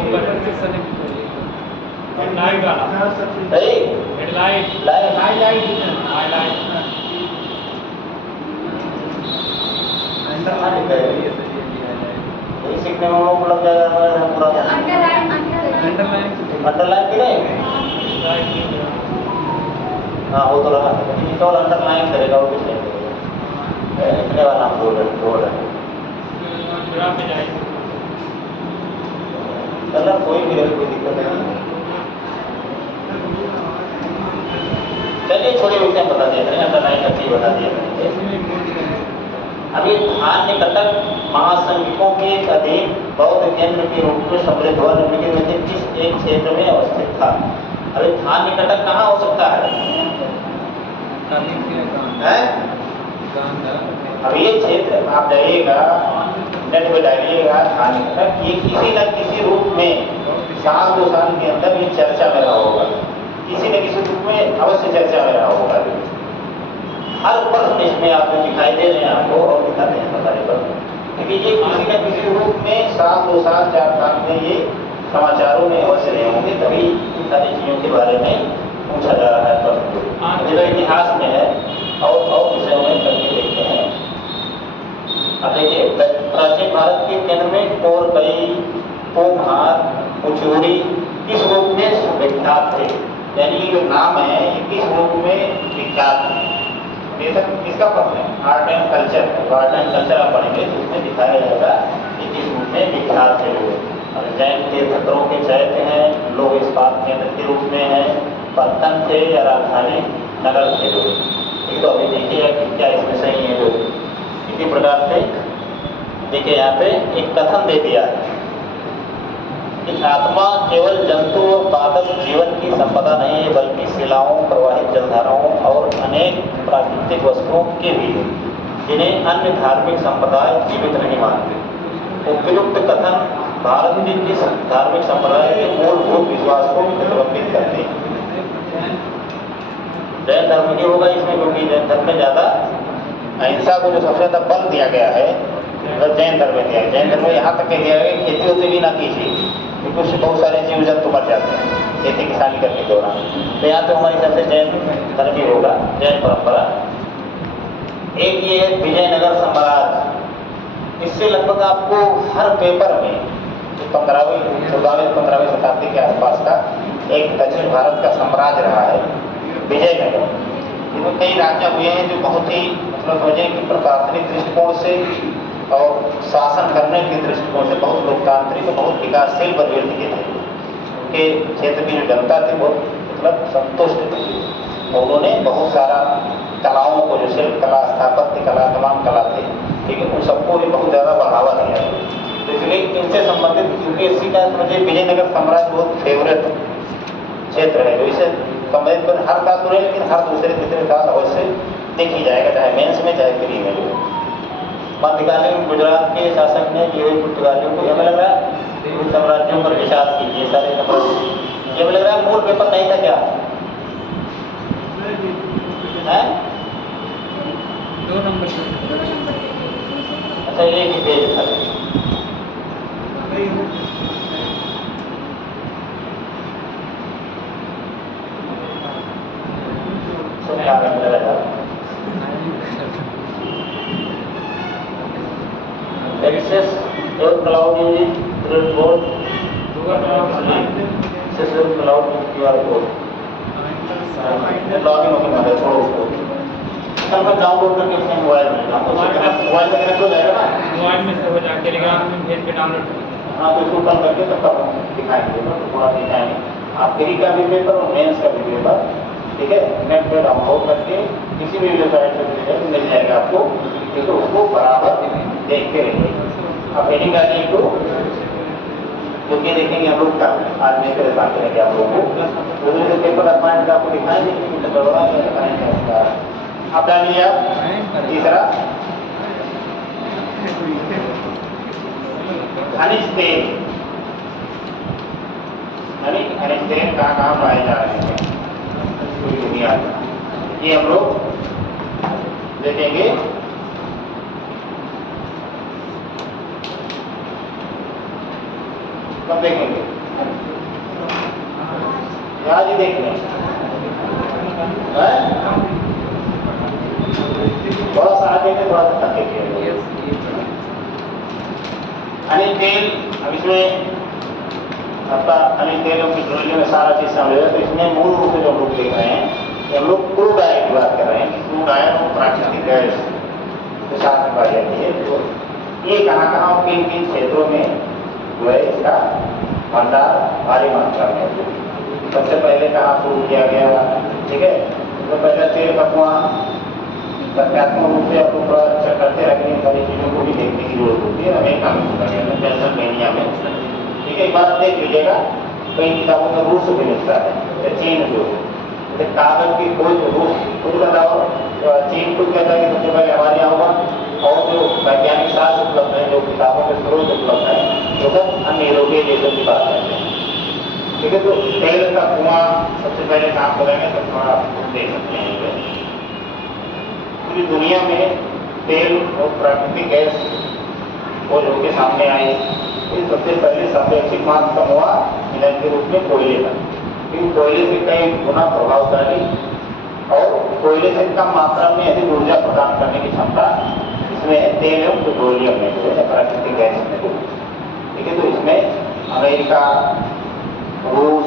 ऊपर से सने हेडलाइट वाला सही हेडलाइट लाइट हाईलाइट कहाँ लिख गया यही सीखने में हम लोग को लग जाएगा हमारा पूरा अंडरलाइन अंडरलाइन की नहीं हाँ वो तो लगा लेकिन केवल अंडरलाइन करेगा वो कुछ नहीं करेगा लिखने वाला हम बोल रहे ग्राफ में जाएगी कलर कोई भी रहे कोई दिक्कत नहीं चलिए छोटे बच्चे हम बता दिया करें अंडरलाइन करके बता दिया करेंगे अभी ध्यान निकटक महासंघिकों के अधीन बौद्ध केंद्र के रूप में समृद्ध हुआ निम्नलिखित में से किस एक क्षेत्र में अवस्थित था अभी ध्यान निकटक कहाँ हो सकता है अब ये क्षेत्र आप जाइएगा नेट पे डालिएगा ध्यान निकटक ये किसी न किसी रूप में साल 2 साल के अंदर ये चर्चा में रहा होगा किसी न किसी रूप में अवश्य चर्चा में रहा होगा हर प्रश्न इसमें आपको दिखाई दे रहे हैं आपको और दिखाते हैं बताने पर क्योंकि ये किसी न किसी रूप में साल 2 साल 4 साल में ये समाचारों में अवश्य रहे होंगे तभी इन सारी चीज़ों के बारे में पूछा जा रहा है प्रश्न जो इतिहास में है और विषयों में करके देखते हैं अब देखिए प्राचीन भारत के केंद्र में कोरकई कुम्हार मुचूरी किस रूप में विख्यात थे यानी ये जो नाम है ये किस रूप में विख्यात है इसका प्रश्न है आर्ट एंड कल्चर आप पढ़ेंगे तो उसमें दिखाया जाएगा कि किस रूप में विख्यात थे लोग और जैन तीर्थंकरों के चैत्य हैं लोग इस्पात केंद्र के रूप में हैं पत्तन थे या राजधानी नगर थे लोग ठीक तो अभी देखिएगा कि क्या इसमें सही है लोग इसी प्रकार से देखिए यहाँ पे एक कथन दे दिया है कि आत्मा केवल जंतु और पादप जीवन की संपदा नहीं है बल्कि शिलाओं प्रवाहित जलधाराओं और अनेक प्राकृतिक वस्तुओं के भी है जिन्हें अन्य धार्मिक संप्रदाय जीवित नहीं मानते उपयुक्त कथन भारत के किस धार्मिक संप्रदाय के मूलभूत विश्वास को प्रतिबिंबित करते हैं जैन धर्म की होगा इसमें क्योंकि जैन धर्म में ज़्यादा अहिंसा को जो सबसे ज़्यादा बल दिया गया है अगर जैन धर्म में दिया है जैन धर्म में यहाँ तक कह दिया गया खेती होती भी ना कीजिए क्योंकि उससे बहुत सारे जीव जंतु मर जाते हैं खेती किसानी करने के दौरान तो यहाँ तो हमारी सबसे जैन धर्म ही होगा जैन परंपरा एक ये है विजयनगर साम्राज्य इससे लगभग आपको हर पेपर में 14वीं शताब्दी के आसपास का एक दक्षिण भारत का साम्राज्य रहा है विजयनगर इसमें कई राजा हुए हैं जो बहुत ही मतलब समझें कि प्रशासनिक दृष्टिकोण से और शासन करने के दृष्टिकोण से बहुत लोकतांत्रिक और बहुत विकासशील प्रवृत्ति के थे उनके क्षेत्र की जो जनता थी वो मतलब संतुष्ट थी और उन्होंने बहुत सारा कलाओं को जो शिल्प कला स्थापत्य कला तमाम कला थे ठीक है उन सबको भी बहुत ज़्यादा बढ़ावा दिया तो इसलिए इनसे संबंधित यूपीएससी का समझिए विजयनगर साम्राज्य बहुत फेवरेट क्षेत्र है जो इसे संबंधित हर साल तो नहीं लेकिन हर दूसरे तीसरे साल अवश्य देखी जाएगा चाहे मेंस में चाहे प्री में मध्यकालीन गुजरात के शासक ने ये पुर्तगालियों को हमें लग रहा है इन साम्राज्यों पर विश्वास कीजिए सारे साम्राज्य ये लग रहा है मूल पेपर नहीं था क्या है 2 नंबर अच्छा एक ही पेज था Access your cloud using thread board access your cloud with QR code login होकर छोड़ो उसको कल मैं डाउनलोड करके अपने मोबाइल में मोबाइल में कनेक्ट हो जाएगा ना मोबाइल में से हो जाए टेलीग्राम में भेज के डाउनलोड हाँ तो इसको कल करके तब तक दिखाएंगे तो थोड़ा दिखाएंगे आप प्री का भी पेपर और मेंस का भी पेपर ठीक है नेट पे डाउनलोड करके किसी भी वेबसाइट से मिल जाएगा आपको ठीक है उसको बराबर देखते रहिए आप हेडिंग आगे को क्योंकि देखेंगे हम लोग का आज में परेशान करेंगे आप लोगों को जो पेपर अपॉइंट आपको दिखाएंगे आप डालिए आप तीसरा खनिज तेल, खनिज तेल कहाँ पाए जा रहे हैं पूरी दुनिया में, ये हम लोग देखेंगे। कब देखेंगे? आज ही देख लें। थोड़ा सा आगे में थोड़ा सा तक देखिए। खनिज तेल, अब इसमें आपका खनिज तेल और पेट्रोलियम में सारा चीज शामिल है। तो इसमें मूल रूप से जो हम लोग देख रहे हैं कि हम लोग क्रूड ऑयल की बात कर रहे हैं। क्रूड ऑयल और प्राकृतिक गैस के साथ में पाई जाती है। तो ये कहाँ किन किन क्षेत्रों में जो है इसका भंडार भारी मात्रा में है। सबसे पहले कहाँ शुरू किया गया, ठीक है? तो पहले तेल का कुआं तथ्यात्मक रूप से आपको थोड़ा अच्छा करते रखने सारी चीज़ों को भी देखने की जरूरत होती है। अमेरिका में होता है, पेंसिल्वेनिया में, ठीक है? एक बार देख लीजिएगा, कई किताबों में रूस भी मिलता है या चीन जो है कागज की खोज रूस खुद बताओ, चीन खुद कहता है कि सबसे पहले हमारे यहाँ हुआ। और जो वैज्ञानिक शास्त्र उपलब्ध है, जो किताबों के स्रोत उपलब्ध है, वो सब अन्य यूरोपीय देशों की बात करते हैं, ठीक है? तो तेल का कुआं सबसे पहले काम करेंगे तो थोड़ा देख सकते हैं। पूरी दुनिया में तेल और प्राकृतिक गैस खोज होकर सामने आई। सबसे पहले सापेक्षिक मात्रा कम हुआ ईंधन के रूप में कोयले का, क्योंकि कोयले से कई गुना प्रभावशाली और कोयले से कम मात्रा में अधिक ऊर्जा प्रदान करने की क्षमता इसमें तेल एवं पेट्रोलियम में जो है प्राकृतिक गैस में, ठीक है? तो इसमें अमेरिका, रूस,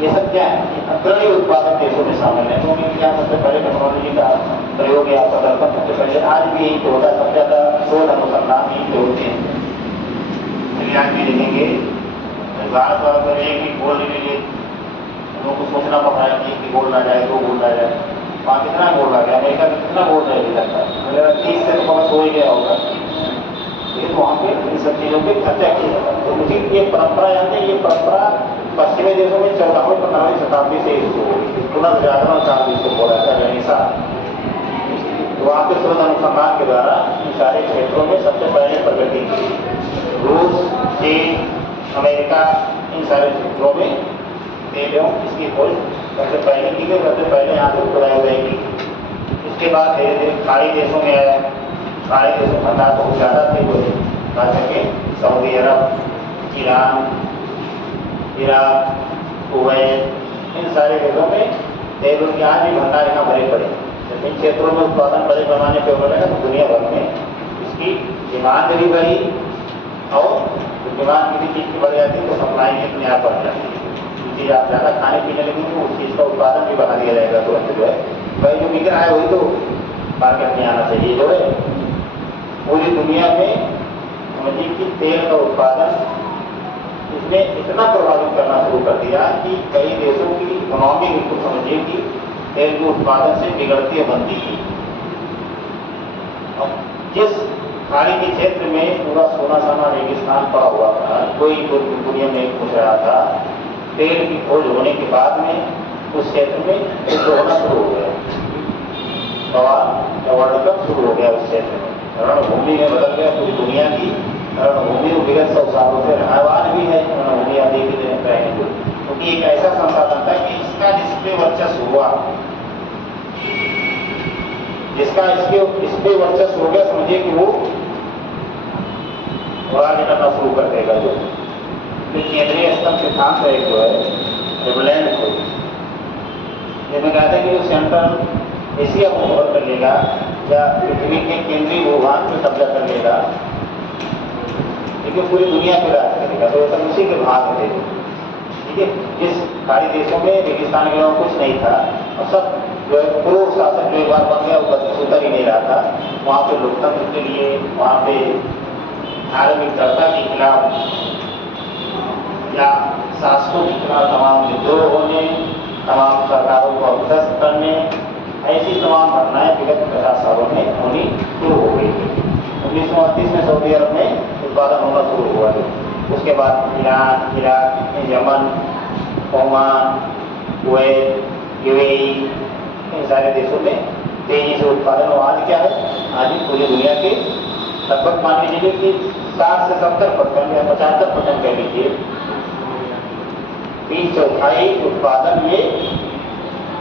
ये सब क्या है, अग्रणी उत्पादक देशों में शामिल है। क्योंकि क्या सबसे पहले टेक्नोलॉजी का प्रयोग या प्रदर्शन सबसे पहले आज भी यही होता है। सबसे ज़्यादा शोध अनुसंधान यही होते हैं। आज भी देखेंगे भारत वाला पर एक भी गोल्ड के लिए लोगों को सोचना पड़ रहा है कि एक गोल्ड आ जाए, 2 गोल्ड आ जाए। वहाँ कितना गोल्ड आ गया? अमेरिका में कितना गोल्ड है अभी तक? मेरा 30 से तो कम हो ही गया होगा। लेकिन वहाँ पे इन सब चीज़ों पर खर्चा किया जाता है। तो मुझे ये परंपरा जानते हैं, ये परंपरा पश्चिमी देशों में 14वीं 15वीं शताब्दी से शुरू हुई। पुनर्जागरण काल जिसको बोला जाता है, रेनेसां। वहाँ के शोध अनुसंधान के द्वारा इन सारे क्षेत्रों में सबसे पहले प्रगति की। रूस, चीन, अमेरिका, इन सारे क्षेत्रों में तेल एवं इसकी खोज सबसे पहले की गई। सबसे पहले यहाँ से खुदाई उदाई की। इसके बाद धीरे धीरे खाड़ी देशों में आया। खाड़ी देशों में भंडार बहुत ज़्यादा थे, वो खास करके सऊदी अरब, ईरान, इराक, कुवैत, इन सारे देशों में तेल के आज भी भंडार यहाँ भरे पड़े। इन क्षेत्रों में उत्पादन बड़े पैमाने पर हो रहा है तो दुनिया भर में इसकी डिमांड भी बढ़ी। और डिमांड किसी चीज़ की बढ़ जाती है तो सप्लाई भी अपने आप बढ़ जाती है। जो चीज़ आप ज़्यादा खाने पीने लगेंगे तो उस चीज़ का उत्पादन भी बढ़ा दिया जाएगा। तुरंत जो है भाई जो बिक रहा है वही तो मार्केट में आना चाहिए। जो है पूरी दुनिया में समझिए कि तेल का उत्पादन इसने इतना प्रभावित करना शुरू कर दिया कि कई देशों की इकोनॉमी बिल्कुल समझिए कि तेल के उत्पादन से बिगड़ती है, बनती थी। अब जिस खाड़ी के क्षेत्र में पूरा सोना साना रेगिस्तान पड़ा हुआ था, कोई दुनिया में पूछ रहा था, तेल की खोज होने के बाद में उस क्षेत्र में युद्ध होना शुरू हो गया। वर्ल्ड कप शुरू हो गया उस क्षेत्र में। रणभूमि में बदल गया पूरी दुनिया की। रणभूमि विगत 100 सालों से आज भी है रणभूमि आप देख रहे हैं, क्योंकि एक ऐसा संसाधन था कि इसका जिस पे वर्चस्व हुआ, जिसका इस पे वर्चस्व हो गया, समझिए कि वो आगे करना शुरू कर देगा। जो केंद्रीय स्तंभ सिद्धांत है जो है रेवलैंड को, जिसमें कहते हैं कि जो सेंट्रल एशिया को कवर कर लेगा या पृथ्वी के केंद्रीय भूभाग में कब्जा कर लेगा, लेकिन पूरी दुनिया पे राज करेगा। तो सब उसी के भाग थे, ठीक है? जिस खाड़ी देशों में रेगिस्तान के अलावा कुछ नहीं था और सब जो है क्रूर शासक जो एक बार बन गया वो सुधर ही नहीं रहा था। वहाँ पे लोकतंत्र के लिए, वहाँ पे धार्मिकता के खिलाफ या शासकों के खिलाफ तमाम विद्रोह होने, तमाम सरकारों को अभ्यस्त करने, ऐसी तमाम घटनाएं विगत 50 सालों में होनी शुरू हो गई थी। 1938 में सऊदी अरब में उत्पादन होना शुरू हुआ है। उसके बाद Iran, Iraq, Yemen, Oman, Kuwait, UAE, इन सारे देशों में तेजी से उत्पादन। और आज क्या है, आज पूरी दुनिया के लगभग मान लीजिए कि 60 से 70% या 75% कह लीजिए, 3/4 उत्पादन ये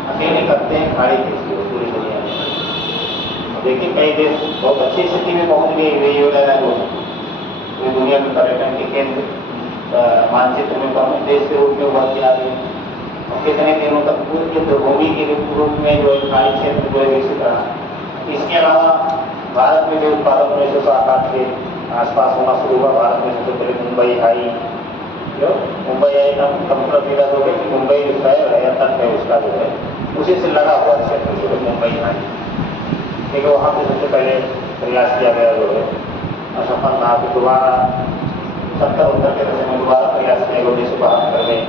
अकेले करते हैं खाड़ी देश को पूरी दुनिया में। देखिए कई देश बहुत अच्छी स्थिति में पहुंच गए, यूएई वगैरह को पूरी दुनिया में पर्यटन के केंद्र मानचित्र में प्रमुख देश के रूप में उभर के आ गए। और कितने दिनों तक पूरी युद्धभूमि के रूप में जो है खाड़ी क्षेत्र जो है विकसित रहा। इसके अलावा भारत में जो उत्पादन 1960 के आसपास होना शुरू हुआ। भारत में सबसे पहले मुंबई आई, जो मुंबई आई का कंप्यूटर फिरा जो है कि मुंबई जो शहर है या तट है उसका जो है उसी से लगा हुआ क्षेत्र जो है मुंबई आई, ठीक है। वहाँ पे सबसे पहले प्रयास किया गया जो है असफल था। तो दोबारा 70-72 के दशक में दोबारा प्रयास किया गया, 1972 में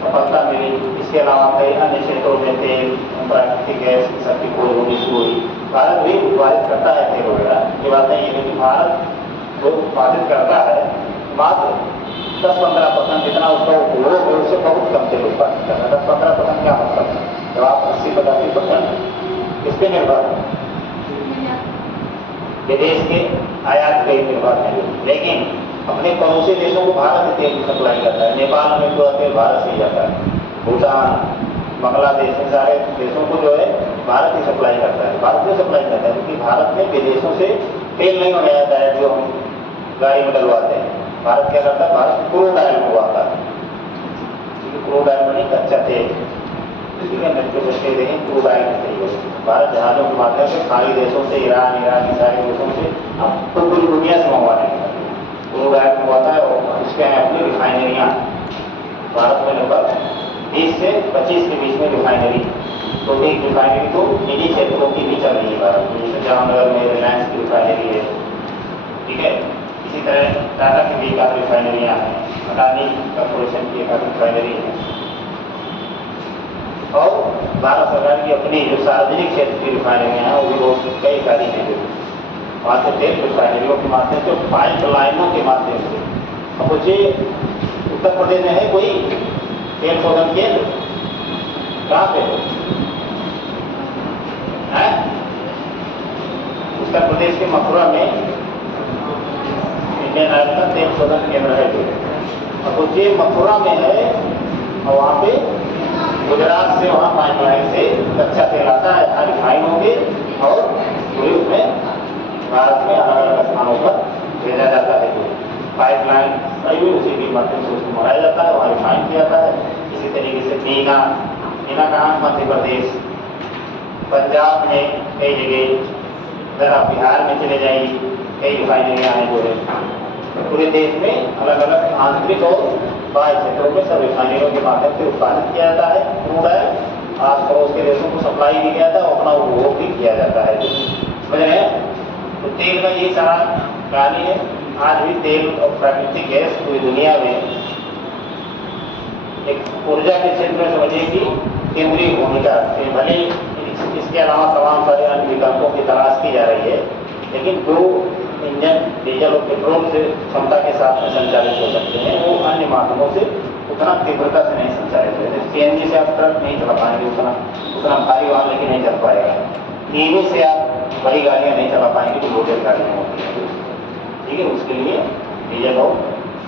सफलता मिली। इसके अलावा कई अन्य क्षेत्रों में तेल, प्राकृतिक गैस की सबकी खोज होनी शुरू हुई। भारत भी उत्पादित करता है तेल वगैरह, ये बात नहीं है कि भारत जो उत्पादित करता है मात्र 10-15% जितना उसका उपयोग है उससे बहुत कम तेल उत्पादित करता है। 10-15% क्या मतलब है? जब आप 80-85% किस पे निर्भर है? विदेश के आयात पे निर्भर है। लेकिन अपने पड़ोसी देशों को भारत तेल की सप्लाई करता है। नेपाल में पूरा तेल भारत से ही जाता है, भूटान, बांग्लादेश, इन सारे देशों को जो है भारत ही सप्लाई करता है। भारत में सप्लाई करता है क्योंकि भारत में विदेशों से तेल नहीं मंगाया जाता है जो हम गाड़ी में डलवाते हैं। भारत क्या करता है? भारत क्रूड ऑयल मंगवाता है, क्योंकि क्रूड ऑयल में कच्चा तेल, ठीक है, मेरे को बच्चे देखें क्रूड ऑयल के तरीके। भारत जहाजों के माध्यम से खाड़ी देशों से, ईरान के सारे देशों से अब तो पूरी दुनिया से मंगवाने का क्रूड ऑयल मंगवाता है। और इसके हैं अपनी रिफाइनरियाँ भारत में लगभग 20 से 25 के बीच में रिफाइनरी, तो एक रिफाइनरी तो निजी क्षेत्रों की भी चल रही है भारत में। जैसे जामनगर में रिलायंस की रिफाइनरी है, ठीक है। इसी तरह टाटा की भी काफ़ी रिफाइनरियाँ हैं, अडानी कॉर्पोरेशन की एक रिफाइनरी है। और भारत सरकार की अपनी जो सार्वजनिक क्षेत्र की रिफाइनरियाँ हैं वो भी बहुत कई सारी हैं, जो वहाँ से तेल रिफाइनरियों के माध्यम से, पाइप लाइनों के माध्यम से। अब मुझे उत्तर प्रदेश में है कोई तेल शोधन केंद्र? कहाँ पे है? उत्तर प्रदेश के मथुरा में इंडियन ऑयल का तेल शोधन केंद्र है जो। अब ये मथुरा में है और वहाँ पे गुजरात से वहाँ पाइपलाइन से कच्चा तेल आता है, रिफाइन होके और पूरे उसमें भारत में अलग अलग स्थानों पर भेजा जाता है। जो पाइपलाइन सही उसी के माध्यम से उसको मंगाया जाता है, वहाँ रिफाइन किया जाता है। इसी तरीके से मीना कहाँ? मध्य प्रदेश, पंजाब में कई जगह, अगर आप बिहार में चले जाइए कई रिफाइनरियाँ हैं जो है। पूरे देश में अलग अलग आंतरिक और बाह्य क्षेत्रों में सब रिफाइनरियों के माध्यम से उत्पादित किया जाता है क्रूड ऑयल। आस पड़ोस के देशों को सप्लाई भी किया जाता है और अपना उपभोग भी किया जाता है। समझ रहे हैं? तो तेल का ये सारा कहानी है। आज भी तेल और प्राकृतिक गैस पूरी दुनिया में एक ऊर्जा के क्षेत्र में समझिए कि केंद्रीय भूमिका रखते हैं। भले इसके अलावा तमाम सारे अन्य विकल्पों की तलाश की जा रही है, लेकिन जो इंजन डीजल और पेट्रोल से क्षमता के साथ में संचालित हो सकते हैं वो अन्य माध्यमों से उतना तीव्रता से नहीं संचालित होते। सीएनजी से आप ट्रक नहीं चला पाएंगे, उतना भारी वाहन लेके नहीं चल पाएगा। ईवी से आप बड़ी गाड़ियाँ नहीं चला पाएंगे जो लोडेड गाड़ियाँ होती हैं, ठीक है। उसके लिए डीजल और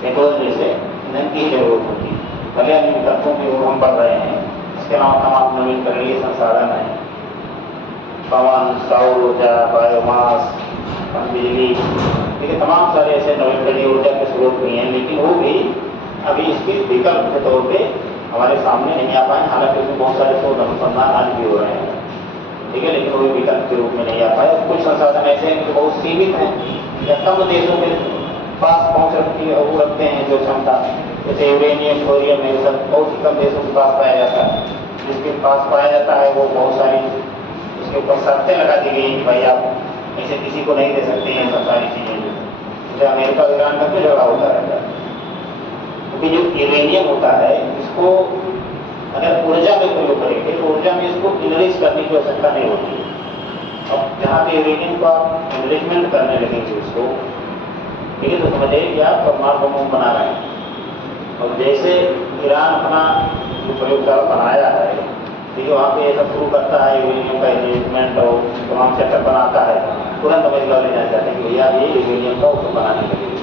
पेट्रोल जैसे ईंधन की जरूरत होती है। भले अन्य विकल्पों की ओर हम बढ़ रहे हैं। इसके अलावा तमाम नवीकरणीय संसाधन हैं, पवन, सौर ऊर्जा, बायोमास, बिजली, ठीक है। तमाम सारे ऐसे नवीकरणीय ऊर्जा के स्रोत भी हैं, लेकिन वो भी अभी इसके विकल्प के तौर पे हमारे सामने नहीं आ पाए। हालांकि उसमें बहुत सारे शोध अनुसंधान आज भी हो रहे हैं, ठीक है, लेकिन वो विकल्प के रूप में नहीं आ पाए। कुछ संसाधन ऐसे हैं जो बहुत सीमित हैं या कम देशों के पास पहुँच रखते हैं जो क्षमता, जैसे यूरेनियम, थोरियम, ये सब बहुत ही कम देशों के पास पाया जाता है। जिसके पास पाया जाता है वो बहुत सारी उसके ऊपर शर्तें लगा दी गई कि भाई आप ऐसे किसी को नहीं दे सकते हैं सब सारी चीज़ें। जैसे अमेरिका और ईरान का तो झगड़ा होता रहता है, क्योंकि जो यूरेनियम होता है इसको अगर ऊर्जा में प्रयोग करेंगे तो ऊर्जा में इसको इनरिच करने की आवश्यकता नहीं होती है। अब जहाँ पे यूरेनियम को आप इनरिचमेंट करने लगेंगे उसको, ठीक है, तो समझिए कि आप परमाणु बम बना रहे हैं। और जैसे ईरान अपना जो प्रयोगशाला बनाया है, ठीक है, वहाँ पे ये सब शुरू करता है यूरेनियम का इनरिचमेंट और तमाम सेटअप बनाता है, तुरंत अमेरिका ले जाना चाहते हैं कि भैया ये यूरेनियम का उपकरण बनाने के लिए।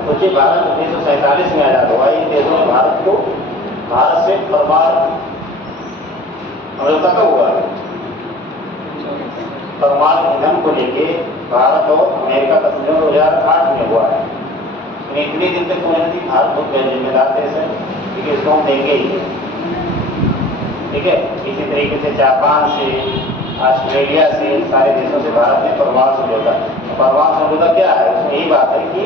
सोचिए भारत 1947 में आजाद हुआ, इन देशों ने भारत से परमाणु समझौता कब हुआ? परमाणु ईंधन को लेके भारत और अमेरिका का समझौता 2008 में हुआ है। इतने दिन तक समझ थी भारत बहुत गैर जिम्मेदार देश है, क्योंकि इसको हम देंगे ही। ठीक है, इसी तरीके से जापान से, ऑस्ट्रेलिया से, सारे देशों से भारत ने परमाणु समझौता। परमाणु समझौता क्या है? उसमें यही बात है कि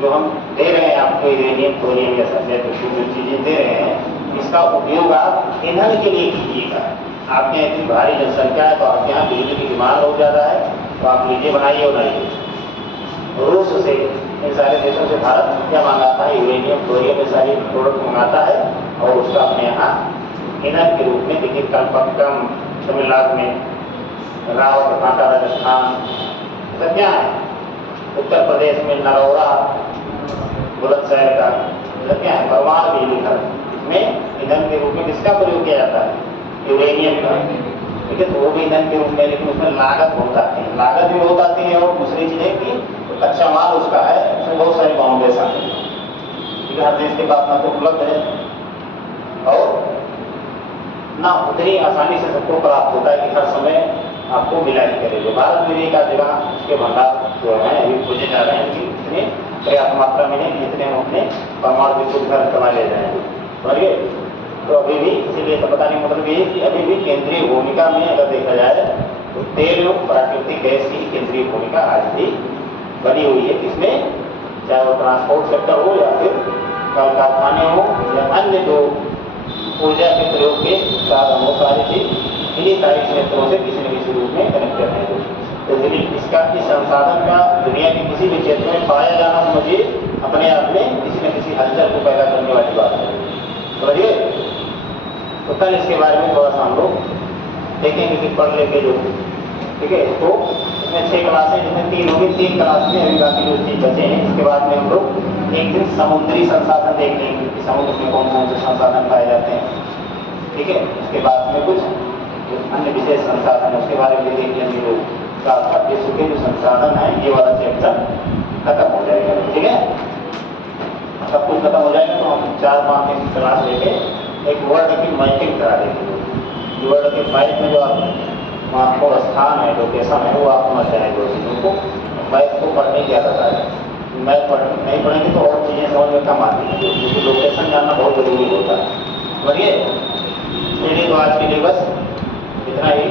जो हम दे रहे हैं आपको यूरेनियम, थोरियम या सब्जेक्ट जो चीजें दे रहे हैं, इसका उपयोग आप ईंधन के लिए कीजिएगा। आपके यहाँ इतनी भारी जनसंख्या है तो आपके यहाँ बिजली की डिमांड बहुत ज़्यादा है, तो आप लीजिए, बनाइए और बनाइए। रूस से, इन सारे देशों से भारत क्या मंगाता है? यूरेनियम, थोरियम, ये सारी प्रोडक्ट मंगाता है और उसका अपने यहाँ ईंधन के रूप में, देखिए कलपक्कम तमिलनाडु में, राव का कांटा राजस्थान, सब क्या है? उत्तर प्रदेश में नरौरा, बुलंदशहर का, सब क्या है? परमाणु बिजली का। इसमें ईंधन के रूप में किसका प्रयोग किया जाता है? यूरेनियम का। ठीक है, तो वो भी ईंधन के रूप में, लेकिन उसमें लागत बहुत आती है, लागत भी बहुत आती है। और दूसरी चीज है कि कच्चा माल उसका है, उसमें बहुत सारे बाउंड्री शामिल है। ठीक है, हर देश के पास ना तो उपलब्ध है और ना उतनी आसानी से सबको प्राप्त होता है कि हर समय आपको मिला ही करे। जो भारत में भी एक जगह उसके भंडार जो है अभी खोजे जा रहे हैं कि इतने पर्याप्त मात्रा में नहीं, जितने हम अपने परमाणु विद्युत घर कमा ले जाएंगे। समझिए, तो अभी भी इसीलिए तो बताने का मतलब ये है कि अभी भी केंद्रीय भूमिका में अगर देखा जाए तो तेल और प्राकृतिक गैस की केंद्रीय भूमिका आज भी बनी हुई है। इसमें चाहे वो ट्रांसपोर्ट सेक्टर हो या फिर कल कारखाने हो या अन्य जो ऊर्जा के प्रयोग के साधन हो, सारी चीज इन्हीं सारी क्षेत्रों से किसी न किसी रूप में कनेक्टेड है। तो इसलिए इसका इस संसाधन का दुनिया के किसी भी क्षेत्र में पाया जाना, समझिए अपने आप में किसी न किसी हलचल को पैदा करने वाली बात है। समझिए, तो कल इसके बारे में थोड़ा सा हम लोग देखेंगे कि पढ़ लेंगे जो। ठीक है, तो इसमें 6 क्लासें, जिसमें 3 होगी, 3 क्लास में अभी बाकी जो चीज बचे हैं। इसके बाद में हम लोग एक दिन समुद्री संसाधन देख लेंगे कि समुद्र में कौन कौन से संसाधन पाए जाते हैं। ठीक है, उसके बाद में कुछ अन्य विशेष संसाधन उसके बारे में देख लेंगे लोग। साथ विश्व के जो संसाधन है, ये वाला चैप्टर खत्म हो जाएगा। ठीक है, सब कुछ खत्म हो जाएगा तो हम 4-5 दिन क्लास लेके एक वर्ल्ड की मैपिंग करा देंगे। वर्ल्ड की मैप में जो आपको स्थान है, लोकेशन है, वो आप समझ जाएंगे उस चीज़ों को। मैप को पढ़ने की आदत है, मैप नहीं पढ़ेंगे तो और चीज़ें समझ में कम आती हैं, क्योंकि लोकेशन जानना बहुत जरूरी होता है। बढ़िए, चलिए, तो आज के लिए बस इतना ही।